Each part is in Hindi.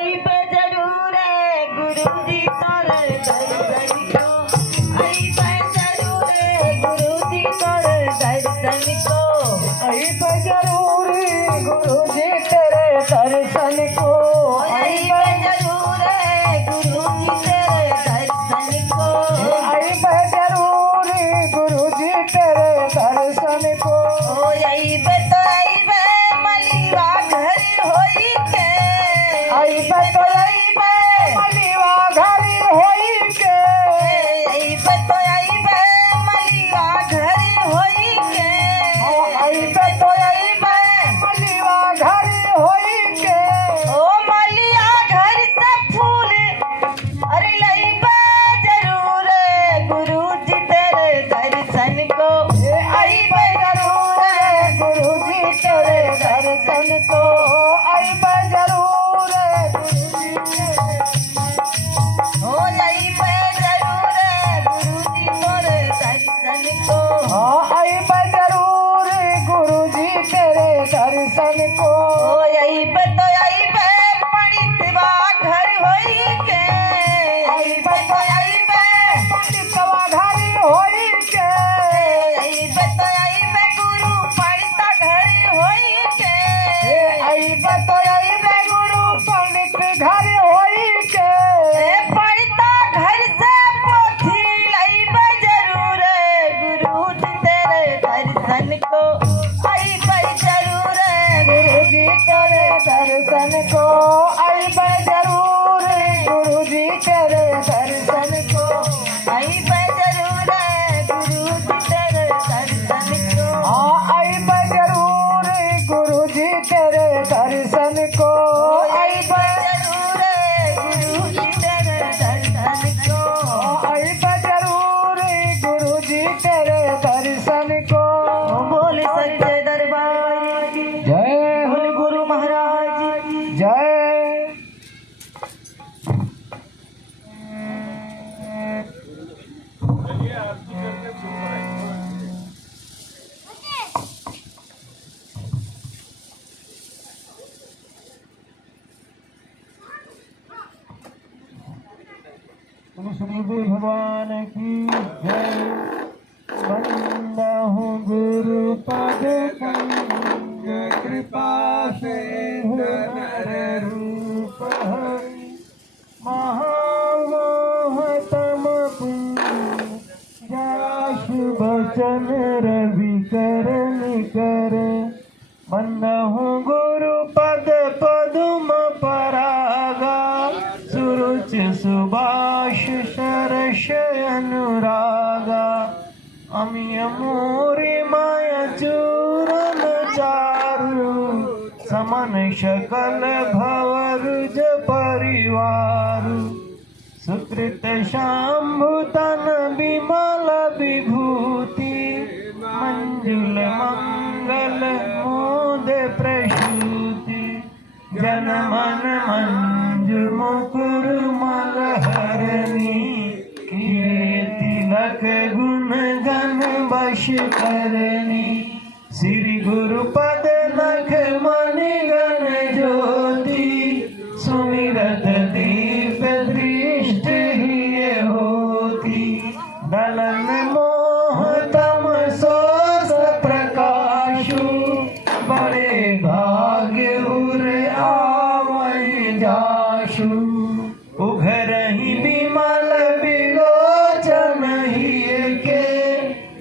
आई पे जरूर है गुरुजी तोरे दर्शन को, आई पे जरूर है गुरुजी तोरे दर्शन को, आई पे जरूर गुरुजी तेरे दर्शन को, आई पे जरूर है गुरुजी तेरे दर्शन को, आई पे जरूर गुरुजी तेरे दर्शन को। ओ आई पे तो आई पे मलिवा घर होई के, आई पे तो आई पे मलिवा घरी होई के, आई पे तो आई पे मलिवा घर होई के, आई पे तो आई पे मलिवा घरी होई के। ओ मलिया घर से फूल अरे लई पे जरूर है गुरुजी तेरे दर्शन को, आई पे जरूर है गुरुजी तेरे दर्शन को, आई पे जरूर है गुरुजी तेरे। ओ आई पे जरूर है गुरुजी तोरे दर्शन को, आई पे जरूर गुरुजी तेरे दर्शन को, ओ आई पे तो आई पे पड़ितवा घर होई के, आई पे तो आई पे पंडितवा घरी होई के, आई पे तो आई पे गुरु पड़िता घर होई के, आई पे तो आई पे गुरु पंडित घरी होई के, पड़िता घर से पोथी लाई पे जरूर है गुरुजी तेरे दर्शन को, आई पे जरूर है गुरुजी तेरे दर्शन को, आई पे जरूर गुरुजी तेरे दर्शन को, आई पे जरूर है गुरुजी तेरे दर्शन को, आई पे जरूर गुरुजी तेरे दर्शन को, आई पे जरूर है गुरुजी तेरे दर्शन को, आई पे जरूर गुरुजी तेरे दर्शन को। बोल सच्चे दरबार की जय हो, बोल गुरु महाराज की जय। श्री भगवान की जय। बंदा हूँ गुरु पद पंग, कृपा से नर रूप हरि, महामोह तम शुभ वचन रवि करनि कर। बंदा हूँ गुरु पद पदुम परागा, सुरुच सुभाष शरश अनुरागा। अमिय मोरी माया चूरन चारु, समन शकल भवरुज परिवारु। सुकृत शाम्भुतन विमल विभूति, मंजुल मंगल मोद प्रसूति। जन मन मंजु मुकुर मलहरणी, किए तिलक गुण गण बश करनी। श्री गुरु पद नख मणि गण ज्योति, सुमिरत दीप दृष्ट ही होती। दलन मोह तम सोस प्रकाशु, बड़े भाग्य उर आवहि जाशु। उघरहि विमल विलोचन हिय के,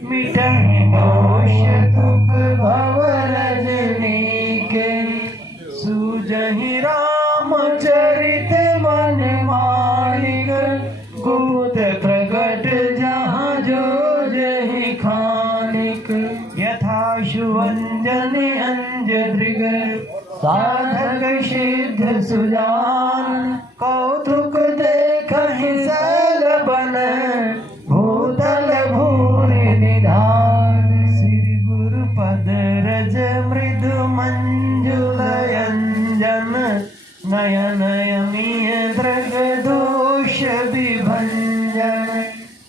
मिटहि दोष दुख भव रजनी के। सूझहि रामचरित मन मानिक, गुप्त प्रगट जहाँ जो जहि खानिक। यथा सुवंजन अंज दृग, साधक सिद्ध सुजान। कौतुक देखहि सैल बन, भूतल भूरि निधान। श्री गुरु पद रज मृदु मंजुल अंजन, नयन यमीय दृग दोष विभंजन।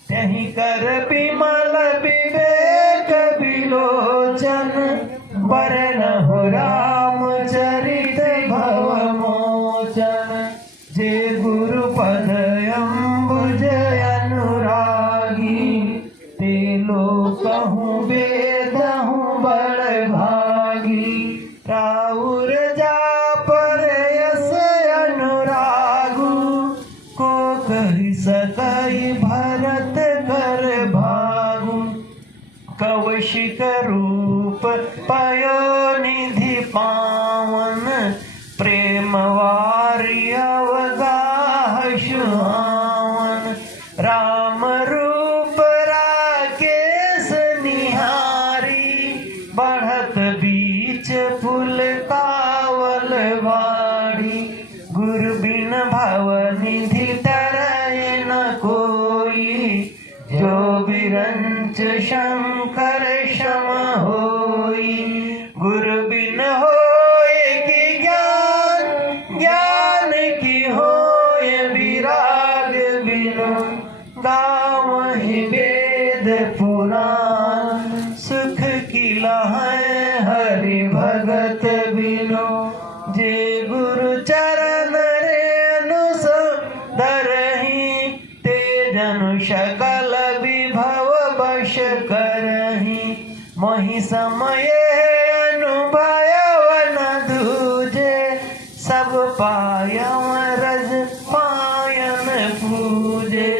तहि कर विमल विवेक विलोचन, वरनहु रामचरित भव मोचन। पदयम्बुज अनुरागी तेलो कहूँ वेदहूँ बड़ भागी राउर जा पर यस अनुरागु को कहि सकई भरत कर भागु कवशिक रूप पयो निधि पावन प्रेम वारी अवगाह सुहावन राम रूप राकेश निहारी बढ़त बीच फूल कावल वाड़ी गुरु बिन भव निधि तरय न कोई जो बिरंच शंकर शम होई गुरु बिन होय कि ज्ञान ज्ञान की होय विराग बिनु गावहि वेद पुराण सुख की लहै हरि भगत बिनु जे गुरु चरण रेणु धरहि ते जनु सकल विभव वश करहि मोहि समय अनुभव न दूजे सब पायम रज पायन पूजे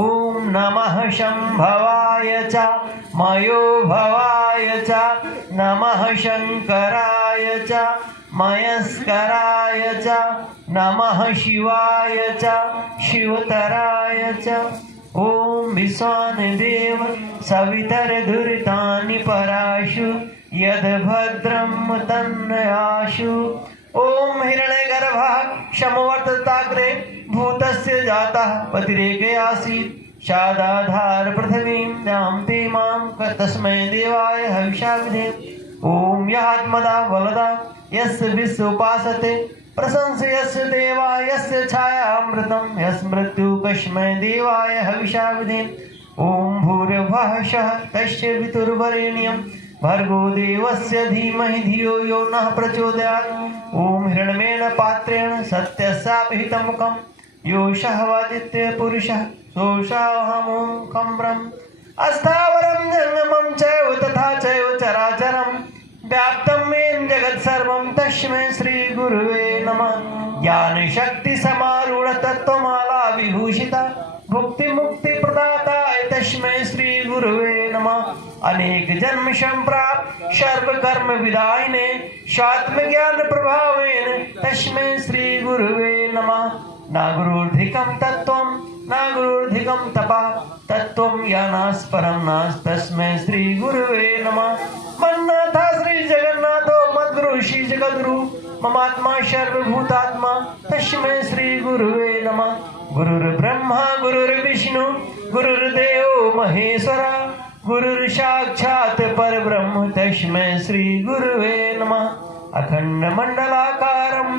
ओम नमः शंभवाय च मयो भवाय च नमः शंकराय च मयस्कराय च नमः शिवाय च शिवतराय च ओम विश्वानदेव सवितर्दुरितानि पराशु यद भद्रं तन्नयाशु ओम हिरण्यगर्भः समवर्तताग्रे भूतस्य जातः पतिरेके आसीत् शादाधार पृथिवीं नाम ते मां तस्मै देवाय हविषा विधे ओम यहात्मदा वलदा यस्य विश्व उपासते प्रशंस यस्य देवा यस्य छायामृतं यस्य मृत्यु कस्मै देवाय हविषा विधे ओम भूर्भुवः स्वः तस्य वितुर्वरेण्यं भर्गो देवस्य धीमहि धियो यो नः प्रचोदयात् ओम हिरण्मेण पात्रेण सत्यस्यापिहितमुखं यो शहवादित्य पुरुषः सोऽहमों कम्रम् अस्थावरं जङ्गमं चैव तथा चैव चराचरं व्याप्तं येन जगत्सर्वं तस्मै श्रीगुरुवे नमः ज्ञानशक्तिसमारूढ तत्त्वमाला विभूषिता भुक्तिमुक्तिप्रदाताय तस्मै श्रीगुरुवे नमः अनेक जन्म संप्राप्त सर्वकर्म विदायिने स्वात्मज्ञान प्रभावेन तस्मै श्रीगुरुवे नमः न गुरुर्धिकं तत्त्वं न गुरुर्धिकं तपः तत्त्वं यानास्परं नास्तस्मै श्रीगुरुवे नमः मन्नाथ श्री जगन्नाथो मद्गुरु श्री जगद्गुरु ममात्मा सर्वभूतात्मा तस्मै श्रीगुरुवे नमः गुरुर्ब्रह्मा गुरुर्विष्णु गुरुर्देवो महेश्वरा गुरुर्साक्षात् परब्रह्म तस्मै श्रीगुरुवे नमः अखण्डमण्डलाकारं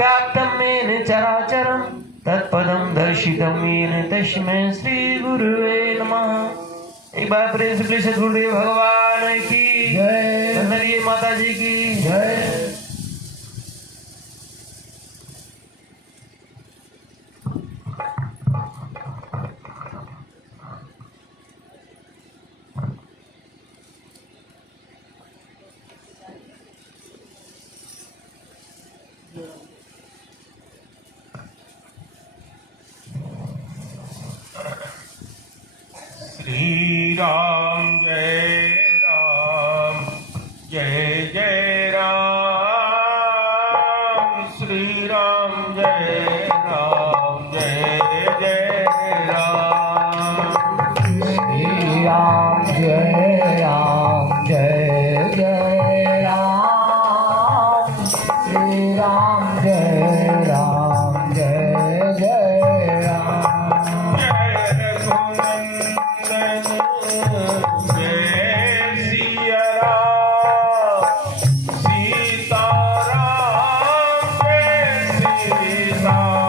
व्याप्तं येन चराचरं तत्पदं दर्शितं येन तस्मै श्रीगुरुवे नमः एक बार प्रेम से प्रेम गुरुदेव भगवान की जय। धन्वंतरि माता जी की जय। श्री राम जय राम श्री राम जय राम श्री राम जय राम जय राम श्री राम जय राम जय राम जय रघुनंदन जय सिया राम सीता राम जय श्री राम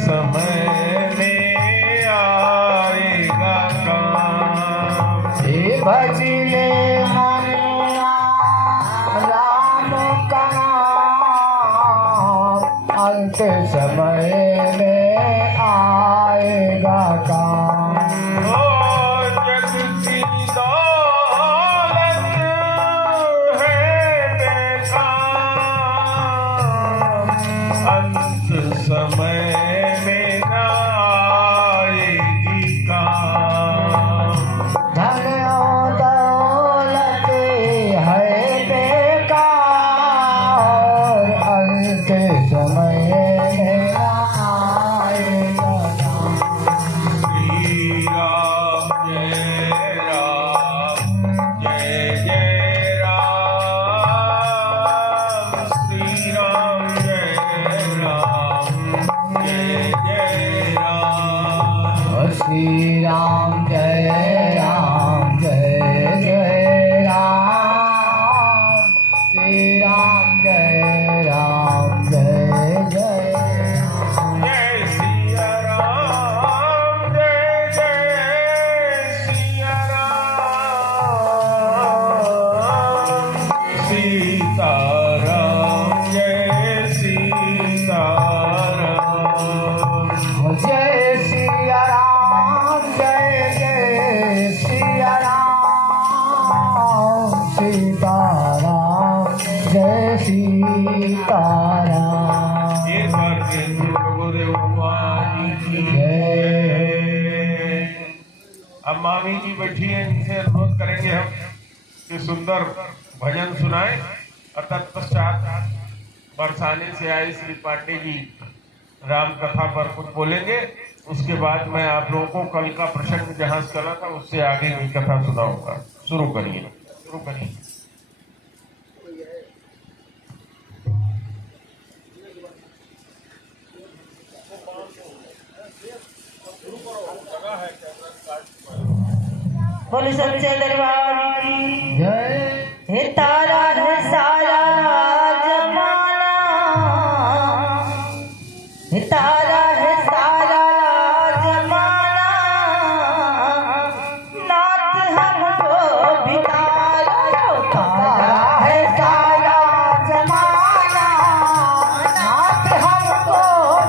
समय में आएगा काम। भजले मनिया राम का नाम, अंत समय में आएगा काम। ओ जग की दौलत है बेकार, अंत समय में न आएगी काम। धन और दौलत है बेकार, अंत समय में आएगा काम। श्री राम जय राम, श्री राम जय राम, जय राम। श्री राम जय राम, जय जय राम। श्री राम जय राम, जय जय राम। जय सिया राम, जय जय सिया राम। सीता राम, जय सीता राम। जय सिया राम, जय जय सिया राम। सीताराम, जय सीताराम। एक बार के गुरुदेव भगवान की जय। अब मामी जी बैठी हैं, इनसे अनुरोध करेंगे हम कि सुंदर भजन सुनाए और तत्पश्चात बरसाने से आए श्री पांडे जी राम कथा पर कुछ बोलेंगे। उसके बाद मैं आप लोगों को कल का प्रसंग जहां से चला था उससे आगे की कथा सुनाऊंगा। शुरू करिए, शुरू करिए। बोले सच्चे दरबार की जय हे तारा है सारा जमाना, हे तारा है सारा जमाना, नाथ हमको बितारो। तारा है सारा जमाना, नाथ हमको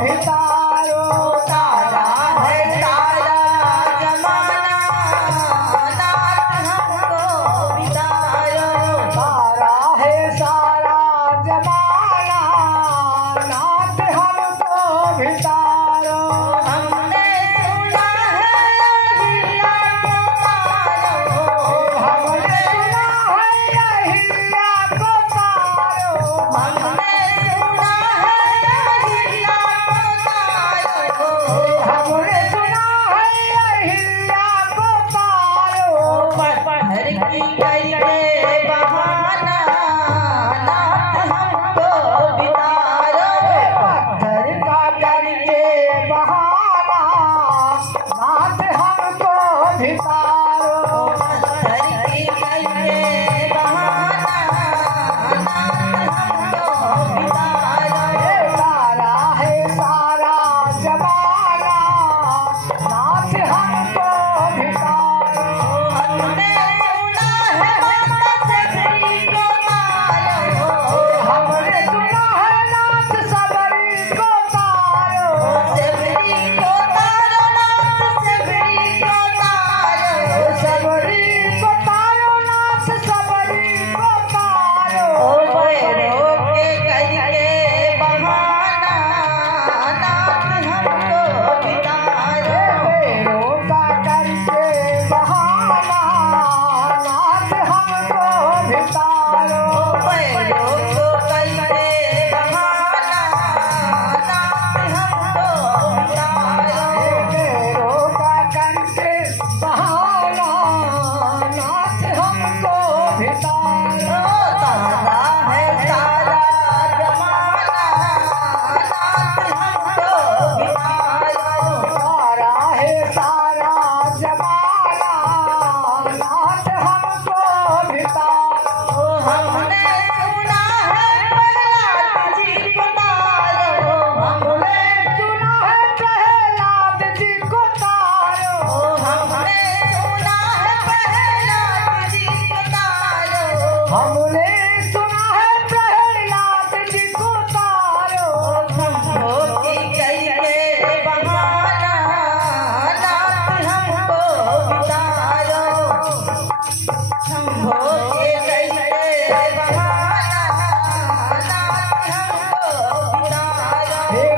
भितारो। तारा है सारा जमाना, नाथ हमको बितारो। तारा है सारा जमाना, नाथ हमको भितारो। हमने सुना है अहिल्या को तारो, हमने सुना है अहिल्या को तारो। हमने सुना है अहिल्या को तारो।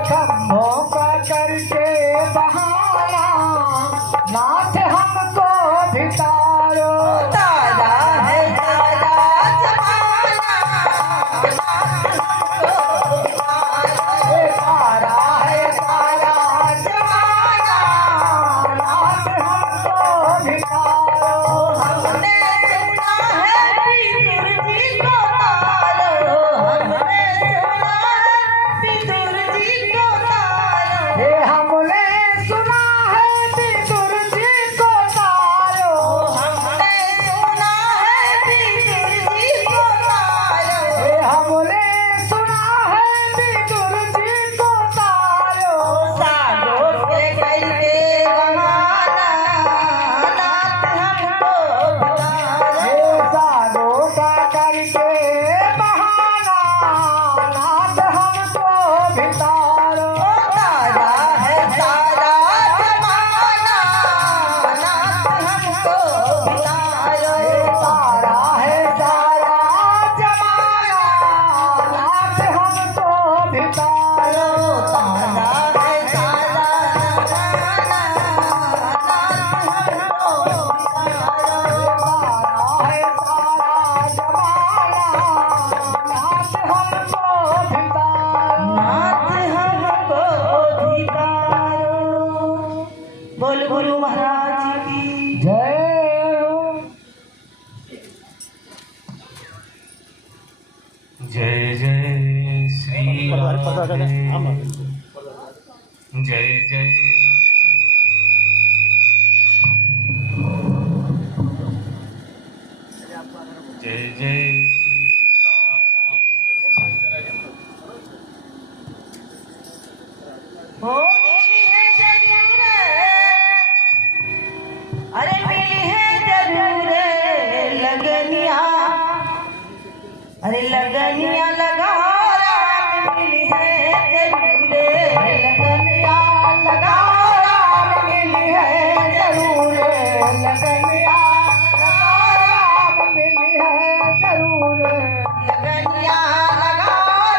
खम्भों का करके बहाना नाथ हमको भितारो तारा है तारा जमाना नाथ हमको भितारो तारा है तारा जमाना नाथ हमको भितारो हमने सुना है विदुर जी को तारो हमने सुना है विदुर जी को तारो हे हमने सुना है विदुर जी को तारो हमने सुना है विदुर जी को तारो हे हमने सुना है विदुर जी को तारो सागो से करके बहाना नाथ हमको भितारो हे साधो का करके बहाना नाथ हमको भितारो तारा है तारा जमाना नाथ हमको भितारो तारा है तारा जमाना नाथ हमको भितारो तारा है तारा जमाना नाथ हमको भितारो तारा है तारा जमाना नाथ हमको भितारो नाथ हमको भितारो। बोल गुरु महाराज की जय हो जय जय श्री राधे जय जय जय जय श्री सीताराम हो मिली है जरूर अरे मिली है जरूर लगनिया अरे लगनिया लगा राम मिली है जरूर लगनिया लगा राम मिली है जरूर लगनिया राम मिली है जरूर लगनिया लगा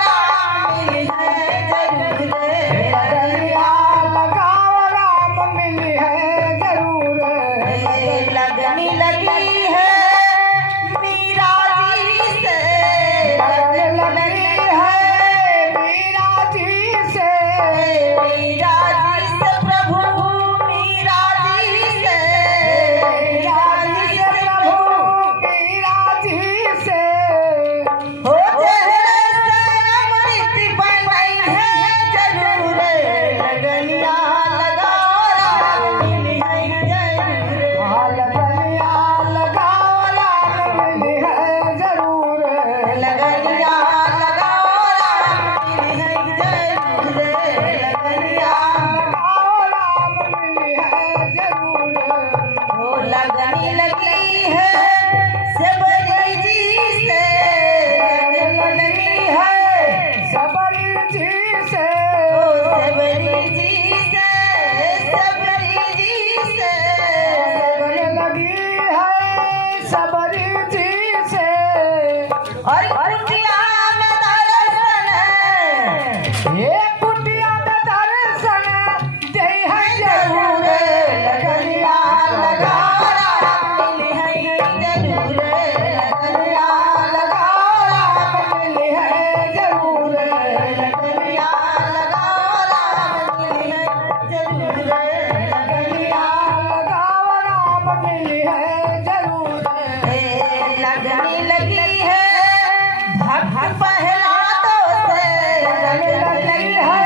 राम मिली है जरूर लगनिया लगाओ राम मिली है जरूर लगनी लगी है मीरा जी से लगन लगी है मीरा जी से मीरा जी से प्रभु मीरा जी से मीरा जी से प्रभु मीरा जी से हो चेहरे से अमृत बनाई है जरूर लगनिया लगा राम मिली है जरूर लगनिया लगाओ राम मिली है जरूर लगनिया लगा राम मिली है जरूर लगनिया लगाओ राम मिली है जरूर ओ लगनी लगी है सबरी जी से लगन लगी है सबरी जी से ओ सबरी जी से सबरी जी से लगन लगी है सबरी जी से और कुटिया में दर्शन ये कुटिया में दर्शन दे है जरूर लगनिया लगा राम मिली है जरूर लगनिया लगा राम मिली है जरूर लगनिया लगा राम मिली है जरूर लगनिया लगाओ राम मिली है जरूर लगनी लगी है भक्त पहला तो से लगनी लगी है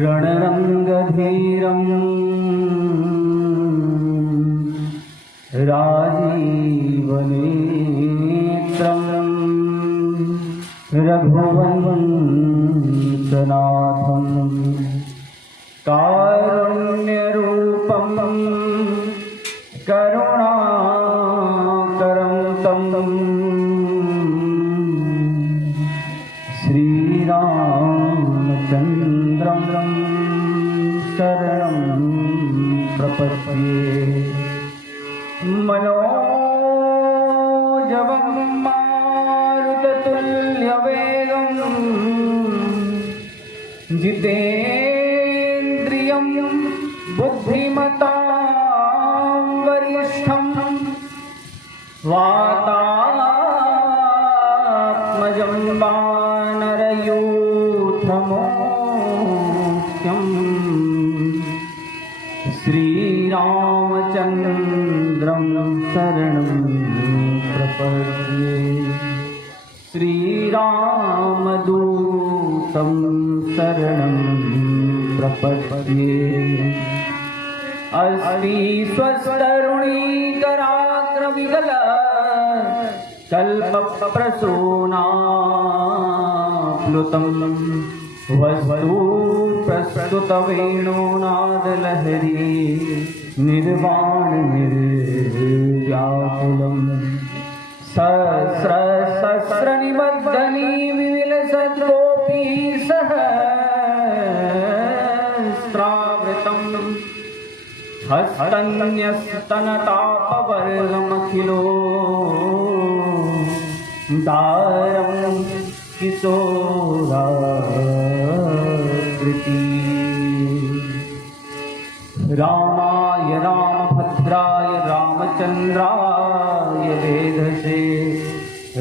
रणरङ्गधीरं राजीवनेत्रं रघुवंशनाथं कारुण्यरूपं करुणाकरं तं श्रीरामचन्द्रं शरणं प्रपद्ये। मनोजवं मारुततुल्यवेगं जितेन्द्रियं बुद्धिमतां वरिष्ठं वातात्मजं वानरयूथमुख्यं श्रीरामचन्द्रं शरणं प्रपद्ये। श्रीरामदूतं शरणं प्रपद्ये। अस्ति स्वस्तरुणीकराग्रविगल कल्पप्रसूनाप्लुतं वस्तु प्रस्तुतवेणुनादलहरी निर्वाण निर्व्याकुलं सहस्रनिबद्धनी विविलसद्गोपी सहस्रावृतं हस्तन्यस्तनतापवर्गमखिलो दारं किशोराकृति। रामाय रामभद्राय रामचन्द्राय वेधसे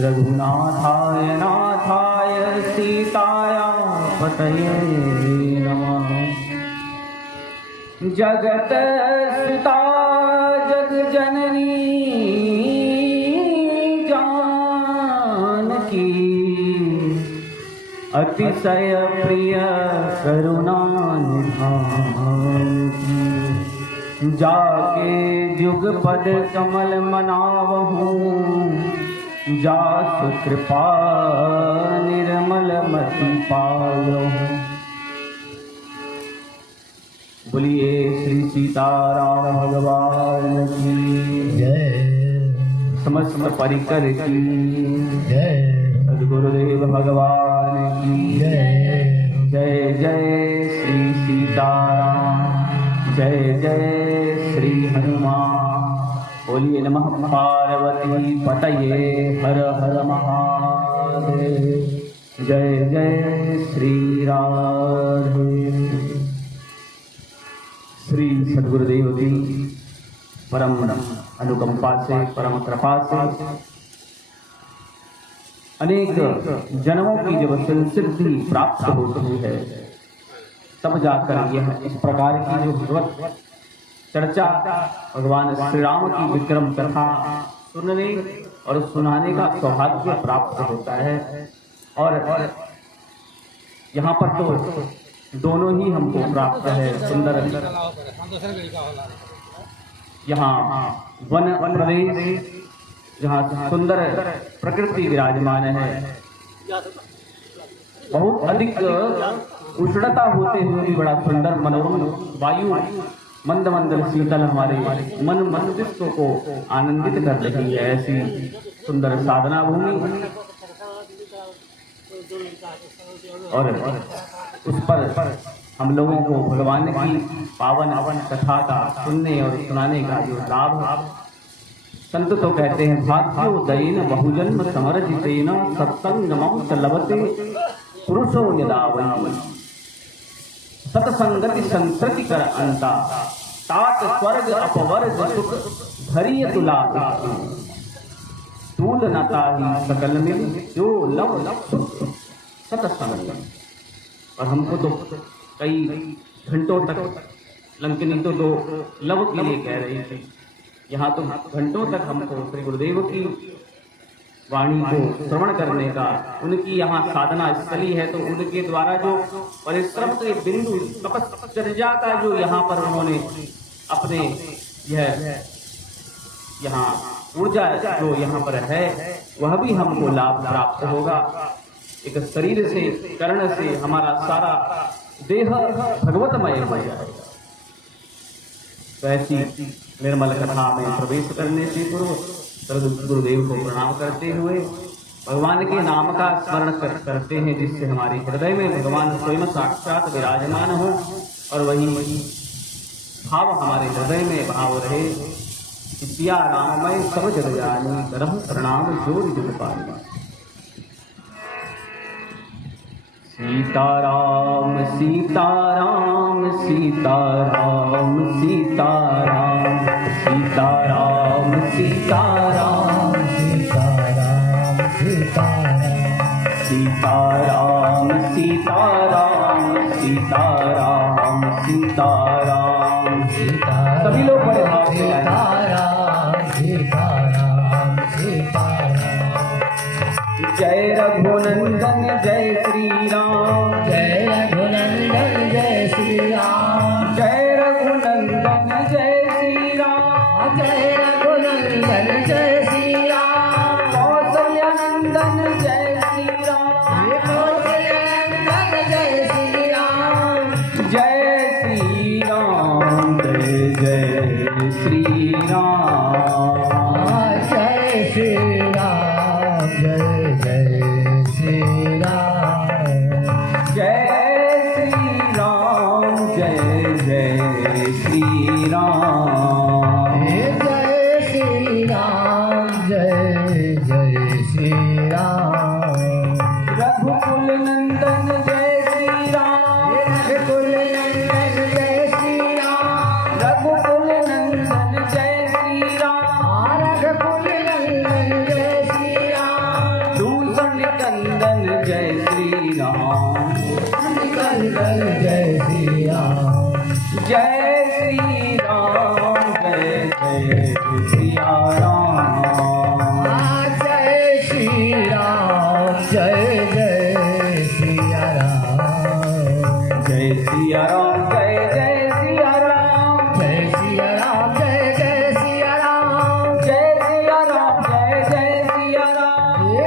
रघुनाथाय नाथाय सीताया पतये नमः। जगत सुता जगजननी जानकी अतिशय प्रिय करुणा निधान। जाके जुगपद कमल मनावहूँ जासु कृपा निर्मल मति पावहूँ। बोलिए श्री सीताराम भगवान की जय। समस्त परिकर की जय। सद्गुरुदेव भगवान की जय। जय जय श्री सीताराम, जय जय श्री हनुमान। बोलिए नमः पार्वती पतये हर हर महादेव। जय जय श्री राधे। श्री सद्गुरुदेव की परम अनुकंपा से, परम कृपा से अनेक जन्मों की जब सिद्धि प्राप्त होती है तब जाकर यह इस प्रकार की जो भगवत चर्चा भगवान श्री राम की विक्रम कथा सुनने और सुनाने का सौभाग्य प्राप्त होता है। और यहाँ पर तो दोनों ही हमको प्राप्त है। सुंदर यहाँ वन प्रदेश, जहाँ सुंदर प्रकृति विराजमान है। बहुत अधिक उष्णता होते हुए भी बड़ा सुंदर मनोरम वायु मंद मंद शीतल हमारे मन मस्तिष्क को आनंदित कर रही है। ऐसी सुंदर साधना भूमि और उस पर हम लोगों को भगवान की पावन कथा का सुनने और सुनाने का जो लाभ, संत तो कहते हैं भाग्योदयेन बहुजन्म समर्जितेन सत्संगमं च लभते पुरुषो यदा वै सत्संगति संसृति कर अंता तात स्वर्ग अपवर्ग सुख धरिय तुला तूल नता ही सकल मिल जो लव सुख सत्संग। और हमको तो कई घंटों तक लंकिनी तो दो लव के लिए कह रही थी, यहाँ तो घंटों तक हमको श्री गुरुदेव की वाणी को श्रवण करने का, उनकी यहाँ साधना स्थली है तो उनके द्वारा जो परिश्रम के बिंदु तपश्चर्या का जो यहाँ पर उन्होंने अपने यह यहाँ ऊर्जा जो यहाँ पर है वह भी हमको लाभ प्राप्त होगा। एक शरीर से कर्ण से हमारा सारा देह भगवतमय हो जाएगा। तो ऐसी निर्मल कथा में प्रवेश करने से पूर्व गुरुदेव को प्रणाम करते हुए भगवान के नाम का स्मरण करते हैं, जिससे हमारे हृदय में भगवान स्वयं साक्षात विराजमान हो और वही भाव हमारे हृदय में भाव रहे। सिया राममय सब जग जानी करम प्रणाम जोर जग पानी। सीताराम सीताराम सीताराम सीताराम सीताराम सीताराम सीताराम सीताराम सीताराम सीताराम सीताराम सीताराम सीताराम। सभी लोग बड़े भाव से सीताराम सीताराम सीताराम। जय रघुनंदन जय श्री राम, जय रघुनंदन जय श्री राम, जय रघुनंदन जय श्री राम, जय रघुनंदन जय श्री राम, कौशल्यनंदन जय श्री राम, कौशल्यनंदन जय श्री राम, जय श्री राम जय जय श्री राम, जय श्री राम जय जय श्री राम, जय श्री राम जय जय श्री राम, जय श्री राम जय जय श्री राम, रघुकुल नंदन जय श्री राम, रघुकुल नंदन जय श्री राम, रघुकुल नंदन जय श्री राम, रघुकुल नंदन जय श्री राम, दूषण कंदन जय श्री राम, नंदन जय श्री राम, जय श्री राम जय जय सिया राम, जय श्री राम जय जय सिया राम, जय सिया राम जय जय सिया राम, जय सिया राम जय जय सिया राम,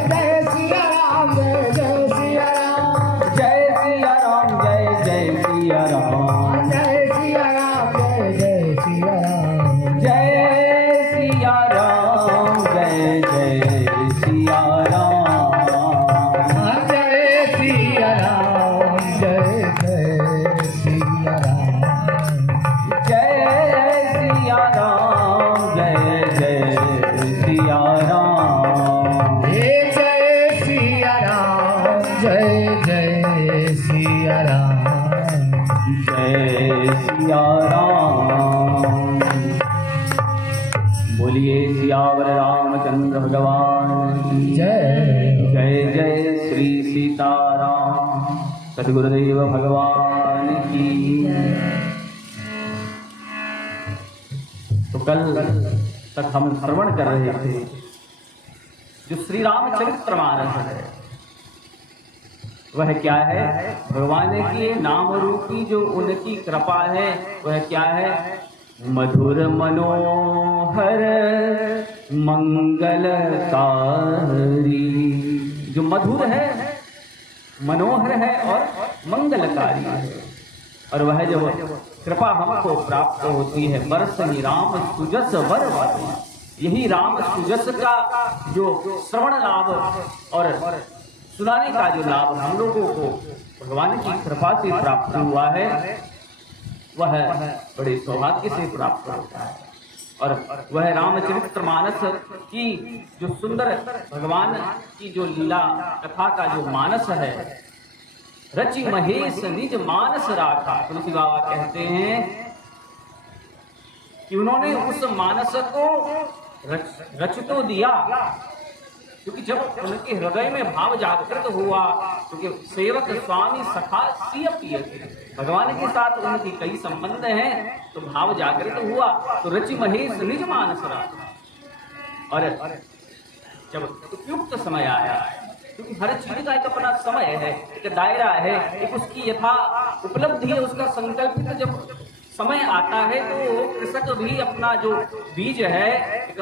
जय सिया राम जय जय सिया राम, जय सिया राम जय जय सिया राम, जय सिया राम जय जय सिया राम, जय सिया राम जय जय सिया राम, जय सिया राम जय जय सिया राम, जय सिया राम जय जय सिया राम, जय सिया राम जय जय सिया राम, जय सिया राम जय जय सिया राम, जय सिया राम। बोलिए सियावर रामचंद्र भगवान की जय जय जय श्री सीताराम सद्गुरुदेव भगवान की। तो कल तक हम श्रवण कर रहे थे जो श्री रामचरितमानस है वह क्या है, भगवान की नाम रूपी जो उनकी कृपा है वह क्या है, मधुर मनोहर मंगलकारी। जो मधुर है, मनोहर है और मंगलकारी है। और वह जो कृपा हमको प्राप्त होती है, बरस ही राम सुजस वर वाली, यही राम सुजस का जो श्रवण लाभ और सुनाने का जो लाभ हम लोगों को भगवान की कृपा से प्राप्त हुआ है वह बड़े सौभाग्य से प्राप्त होता है। और वह रामचरितमानस की जो सुंदर भगवान की जो लीला कथा का जो मानस है, रचि महेश निज मानस राखा। तुलसी बाबा कहते हैं कि उन्होंने उस मानस को रच तो दिया, क्योंकि जब उनके हृदय में भाव जागृत हुआ, क्योंकि सेवक स्वामी सखा सिय प्रिय थे, भगवान के साथ उनके कई संबंध हैं, तो भाव जागृत हुआ तो रचि महेश निज मानस राखा। और जब उपयुक्त समय आया, क्योंकि हर चीज का एक अपना समय है, एक दायरा है, एक उसकी यथा उपलब्धि है, उसका संकल्पित जब समय आता है तो कृषक भी अपना जो बीज है एक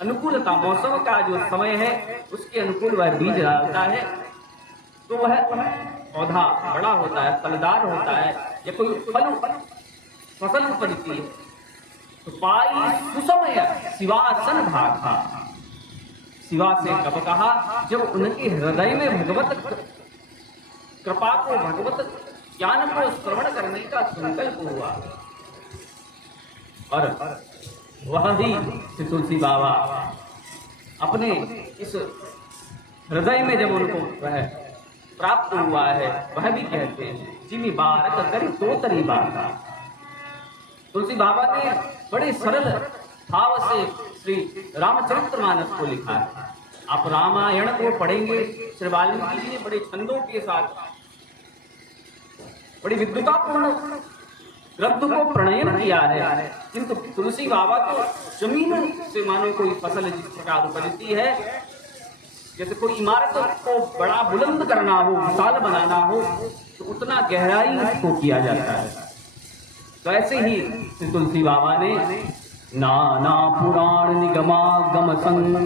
अनुकूलता, मौसम का जो समय है उसके अनुकूल वह बीज डालता है, तो वह पौधा बड़ा होता है, फलदार होता है, या कोई फसल उपजती है। तो पाई सुसमय शिवासन भागा। शिवा से कब कहा? जब उनके हृदय में भगवत कृपा को, भगवत ज्ञान को श्रवण करने का संकल्प हुआ। और वह ही श्री तुलसी बाबा अपने इस हृदय में जब उनको वह प्राप्त हुआ है, वह भी कहते हैं जिमी बारक करी तो तरी बात। तुलसी बाबा ने बड़े सरल भाव से श्री रामचरितमानस को लिखा है। आप रामायण को पढ़ेंगे, श्री वाल्मीकि जी ने बड़े छंदों के साथ बड़ी विद्वतापूर्ण ग्रंथ को प्रणयन किया है, किंतु तुलसी बाबा को जमीन से मानो कोई फसल जिस प्रकार उपजती है, जैसे कोई इमारत को बड़ा बुलंद करना हो, विशाल बनाना हो, तो उतना गहराई उसको किया जाता है। तो ऐसे ही श्री तुलसी बाबा ने नाना पुराण निगमागम संग,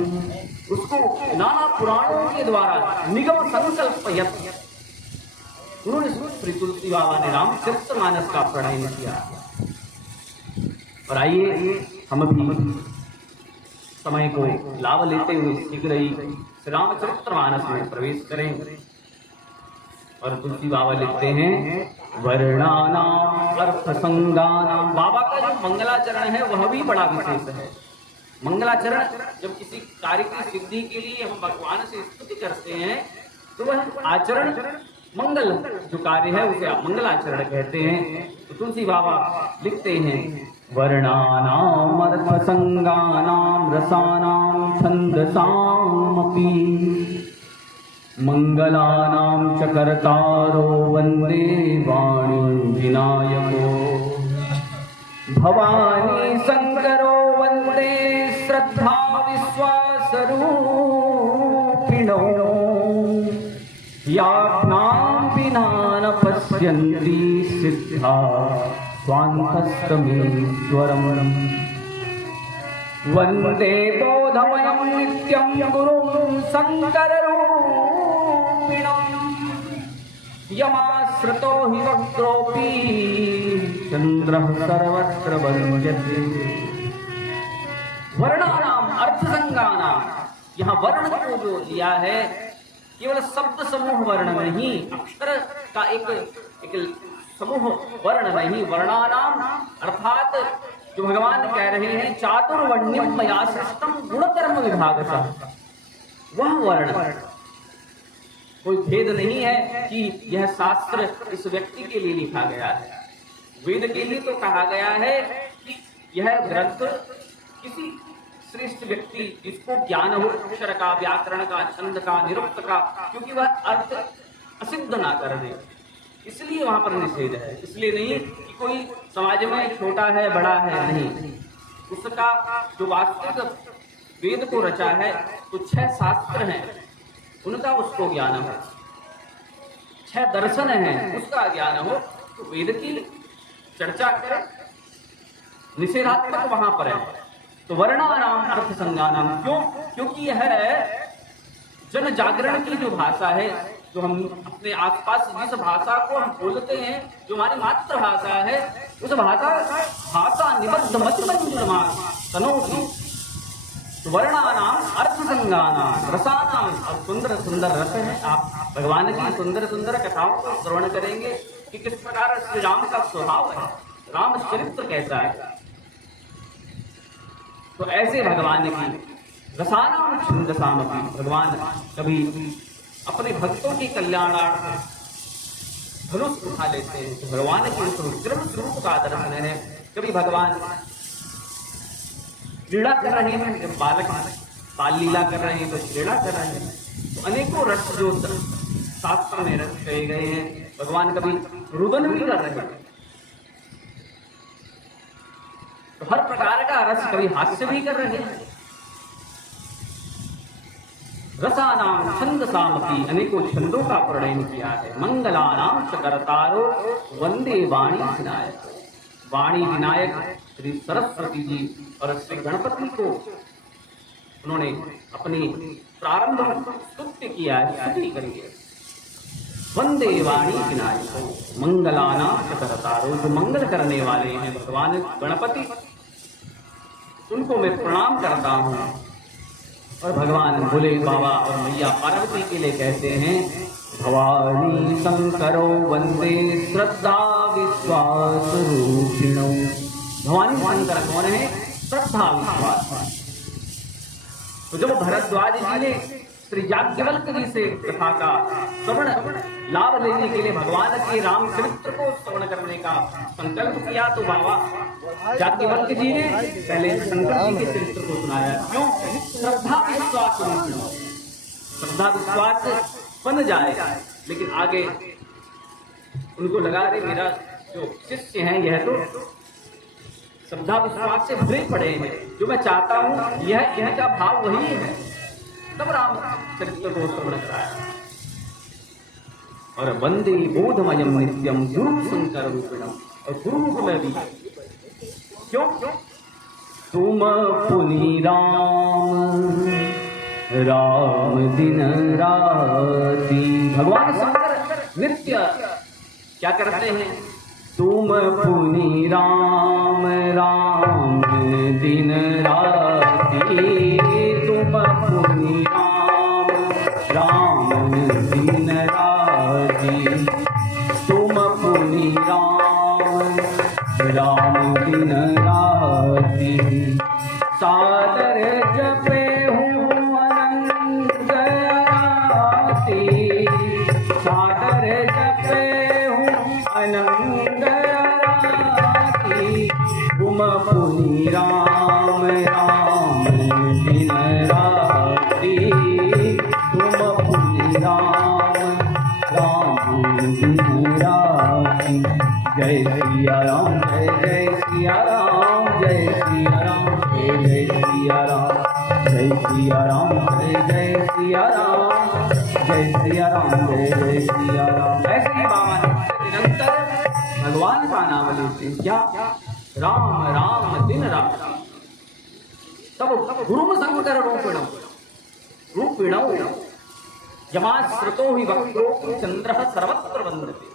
उसको नाना पुराणों के द्वारा निगम संकल्प उन्होंने श्री तुलसी बाबा ने रामचरितमानस का प्रणयन किया। और आइए हम भी समय को लाभ लेते हुए शीघ्र ही श्री रामचरितमानस में प्रवेश करें। और तुलसी बाबा लिखते हैं वर्णानाम अर्थ संगानाम। बाबा का जो मंगलाचरण है वह भी बड़ा विशेष है। मंगलाचरण जब किसी कार्य की सिद्धि के लिए हम भगवान से स्तुति करते हैं तो वह आचरण मंगल जो कार्य है उसे आप मंगलाचरण कहते हैं। तो तुलसी बाबा लिखते हैं वर्णानाम अर्थ संगानाम रसानाम छंदसामपि मंगलानाम च कर्तारो वंदे वाणी विनायको भवानी शंकरो वंदे श्रद्धा विश्वास रूपिणो याज्ञां विना न पश्यन्ति सिद्धा स्वान्तस्तमीश्वरम् वन्दे बोधमयं नित्यं गुरुं शङ्कररूपिणम् यमाश्रितो हि वक्रोऽपि चन्द्रः सर्वत्र वन्द्यते। वर्णानाम अर्थसंगानाम, यहाँ वर्ण को जो लिया है केवल शब्द समूह वर्ण नहीं, अक्षर का एक समूह वर्ण नहीं। वर्णानाम अर्थात जो भगवान कह रहे हैं चातुर्वर्ण्यम मया सृष्टम गुणकर्म विभागतः, वह वर्ण कोई भेद नहीं है कि यह शास्त्र इस व्यक्ति के लिए लिखा गया है। वेद के लिए तो कहा गया है कि यह ग्रंथ किसी श्रेष्ठ व्यक्ति जिसको ज्ञान हो अक्षर का, व्याकरण का, छंद का, निरुक्त का, क्योंकि वह अर्थ असिद्ध ना कर दे, इसलिए वहां पर निषेध है। इसलिए नहीं कि कोई समाज में छोटा है बड़ा है, नहीं, उसका जो वास्तविक वेद को रचा है तो 6 शास्त्र हैं उनका उसको ज्ञान हो, 6 दर्शन हैं उसका ज्ञान हो, तो वेद की चर्चा करें, निषेधात्मक वहां पर है। तो वर्णानाम अर्थ संज्ञानाम, क्यों? क्योंकि यह जन जागरण की जो भाषा है, जो हम अपने आसपास जिस भाषा को हम बोलते हैं, जो हमारी मातृभाषा है, उस भाषा निबद्ध मत तनोति, वर्णानाम अर्थसंगानाम रसानाम, और सुंदर सुंदर रस है। आप भगवान की सुंदर सुंदर कथाओं को श्रवण करेंगे कि किस प्रकार श्री राम का स्वभाव है, राम चरित्र कैसा है। तो ऐसे भगवान की रसानाम छंदसामपि, भगवान कभी अपने भक्तों के कल्याणार्थ धनुष उठा लेते हैं। तो भगवान के उस विक्रम स्वरूप का दर्शन है। कभी भगवान क्रीड़ा कर रहे हैं, जब बालक बाल लीला कर रहे हैं तो क्रीड़ा कर रहे हैं। तो अनेकों रस जो शास्त्र में रस कहे गए हैं। भगवान कभी रुदन भी कर रहे हैं, तो हर प्रकार का रस, कभी हास्य भी कर रहे हैं। रसानाम छंदसामपि, अनेकों छंदों का प्रणयन किया है। मंगलानाम च करतारो वंदे वाणी विनायक, वाणी विनायक श्री सरस्वती जी और श्री गणपति को उन्होंने अपनी प्रारंभ स्तुति किया है, स्तुति करिए। वंदे वाणी विनायक मंगलानाम च करतारो, जो मंगल करने वाले हैं भगवान गणपति, उनको मैं प्रणाम करता हूँ। और भगवान भोले बाबा और मैया पार्वती के लिए कहते हैं भवानी शंकरो वंदे श्रद्धा विश्वास रूपिणो। भवानी शंकर कौन है? श्रद्धा विश्वास। तो जब भरद्वाज जी ने श्री याज्ञवल्क जी से कथा का श्रवण लाभ लेने के लिए भगवान के राम चरित्र को श्रवण करने का संकल्प किया, तो बाबा याज्ञवल्क जी ने पहले शंकर जी के चरित्र को सुनाया। क्यों? श्रद्धा विश्वास, श्रद्धा विश्वास बन जाए। लेकिन आगे उनको लगा रहे मेरा जो शिष्य है यह तो श्रद्धा विश्वास से भरे पड़े हैं, जो मैं चाहता हूँ यह का भाव वही है। तब राम चरित्र को श्रवण कराया। और वंदे बोधमयम नित्यम गुरु शंकर रूपिणम, और गुरु रूप में भी क्यों? तुम पुनि राम राम दिन राति। भगवान शंकर नित्य क्या करते हैं? तुम पुनि राम राम दिन राति, तुम पुनि राम राम दिन राति, तुम पुनि राम राम दिन राति। सादर जपे हूँ अनंत राति, सादर जपे हूँ अनंत राति, तुम पुनि राम राम दिन राति, तुम पुनि राम राम दिन राति। जय सिया राम, जय जय सिया राम, जय सिया राम, जय जय सिया राम, जय सिया राम, जय जय सिया राम, जय सिया राम, जय जय सिया राम। ऐसे ही बाबा निरंतर भगवान का नाम लेते हैं। क्या? राम राम दिन रात। तब गुरु शंकर रूपिणो, रूपिणो यमाश्रितो हि वक्रो चंद्र सर्वत्र वंदते।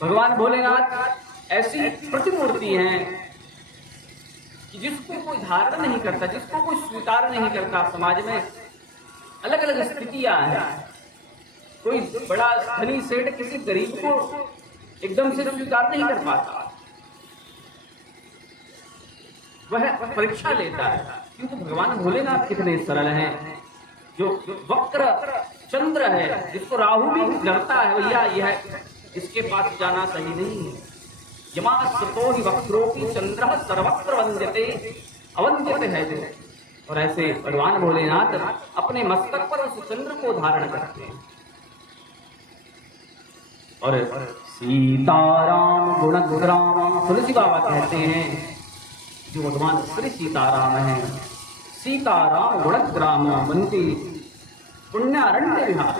भगवान भोलेनाथ ऐसी प्रतिमूर्ति हैं कि जिसको कोई धारण नहीं करता, जिसको कोई स्वीकार नहीं करता। समाज में अलग अलग स्थितियां हैं। कोई बड़ा धनी सेठ किसी गरीब को एकदम से स्वीकार नहीं कर पाता, वह परीक्षा लेता है। क्योंकि भगवान भोलेनाथ कितने सरल हैं। जो वक्र चंद्र है, जिसको राहु भी डरता है, भैया यह इसके पास जाना सही नहीं है। यमाश्रितो हि वक्रोपि चंद्र सर्वत्र वंद्यते, अवंद्यते है जो। और ऐसे भगवान भोलेनाथ अपने मस्तक पर उस चंद्र को धारण करते हैं। और सीताराम गुणग्राम, तुलसी बाबा कहते हैं जो भगवान श्री सीताराम है। सीताराम गुणग्राम बनते पुण्यारण्य विहार।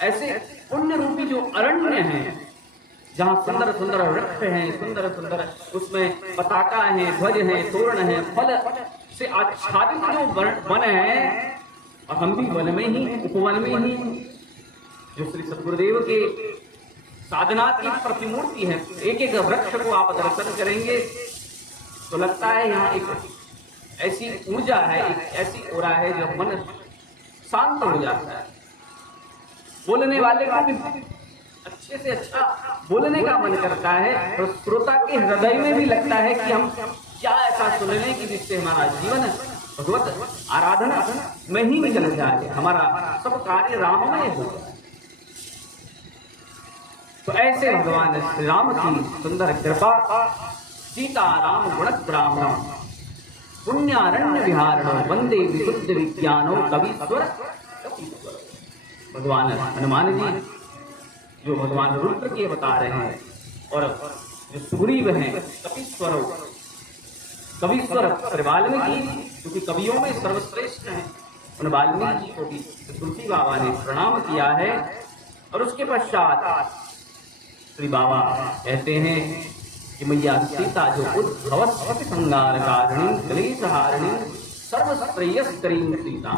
ऐसे पुण्य रूपी जो अरण्य हैं, जहाँ सुंदर सुंदर वृक्ष हैं, सुंदर सुंदर उसमें पताका है, ध्वज है, तोरण है, फल से आच्छादित जो वन है। और हम भी वन में ही, उपवन में ही, जो श्री सद्गुरुदेव के साधना की प्रतिमूर्ति है। एक एक वृक्ष को आप दर्शन करेंगे तो लगता है यहाँ एक ऐसी ऊर्जा है, एक ऐसी ओरा है जो मन शांत हो जाता है। बोलने वाले को भी अच्छे से अच्छा बोलने का मन करता है और श्रोता के हृदय में भी लगता है कि हम क्या ऐसा सुन लें कि जिससे हमारा जीवन भगवत आराधना में ही निकल जाए, हमारा सब कार्य राममय हो जाए। तो ऐसे भगवान श्री राम की सुंदर कृपा, सीताराम गुणग्राम पुण्यारण्य विहारणो वंदे विशुद्ध विज्ञानो कवीश्वर। भगवान हनुमान जी जो भगवान रुद्र के बता रहे हैं, और जो सुग्रीव हैं कपीश्वरो, कवीश्वर वाल्मीकि क्योंकि कवियों में सर्वश्रेष्ठ हैं, उन वाल्मीकि को भी तुलसी बाबा ने प्रणाम किया है। और उसके पश्चात श्री बाबा कहते हैं कि मैया सीता जो उद्भवस्वति संगार कारिणी क्लेश हारिणी सर्वश्रेयस्करीं सीता,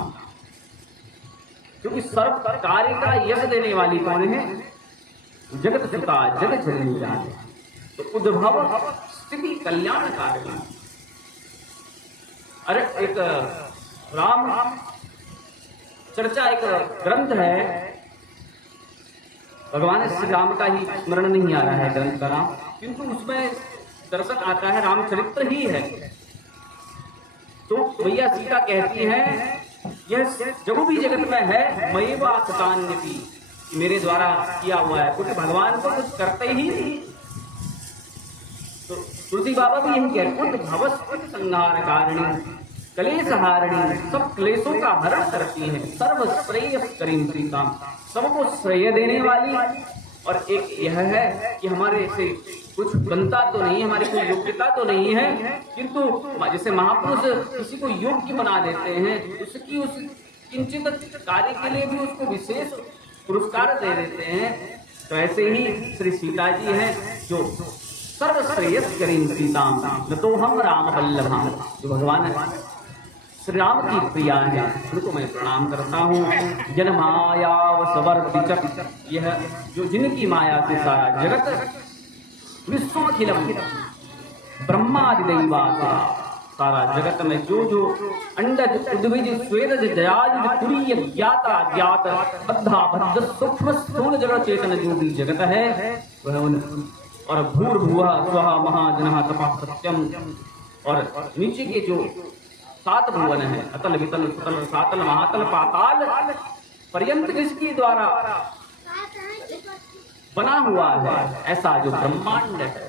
क्योंकि सर्व कार्य का यश देने वाली कौन है? जगत सुता जगत जननी जाने, तो उद्भव स्थिति कल्याण कारिणी। अरे एक राम चर्चा एक ग्रंथ है, भगवान श्री राम का ही स्मरण नहीं आ रहा है ग्रंथ का नाम, किंतु उसमें दर्शक आता है रामचरित्र ही है। तो भैया सीता कहती है यह जो भी जगत में है मयेवा सतान्यपि, मेरे द्वारा किया हुआ है, क्योंकि भगवान को कुछ करते ही नहीं। तो तुलसी बाबा भी यही कहते हैं भवस्वत संहार कारिणी क्लेश हारिणी, सब क्लेशों का हरण करती है, सर्व श्रेयस्करीं सीता, सबको श्रेय देने वाली। और एक यह है कि हमारे से कुछ बनता तो नहीं, हमारी कोई योग्यता तो नहीं है, किंतु जैसे महापुरुष किसी को योग्य बना देते हैं, उसकी उस किंचित कार्य के लिए भी उसको विशेष पुरस्कार दे देते हैं। तो ऐसे ही श्री सीता जी हैं जो सर्वश्रेयस्करीं सीता, न तो हम राम वल्लभा, जो भगवान श्री राम की प्रिया है, उनको मैं प्रणाम करता हूँ। जन माया वसवर्तिचक, यह जो जिनकी माया से सारा जगत विश्वखिलम ब्रह्मादिदैवा, सारा जगत में जो जो अंडज उद्भिज स्वेदज जयाज तुरीय ज्ञाता ज्ञात बद्धा बद्ध सूक्ष्म स्थूल जगत चेतन जो भी जगत है वह उन, और भूर्भुवः स्वः महाजनः तपः सत्यम, और नीचे के जो 7 भुवन है, अतल वितल सुतल सातल महातल पाताल पर्यंत जिसके द्वारा बना हुआ है, ऐसा जो ब्रह्मांड है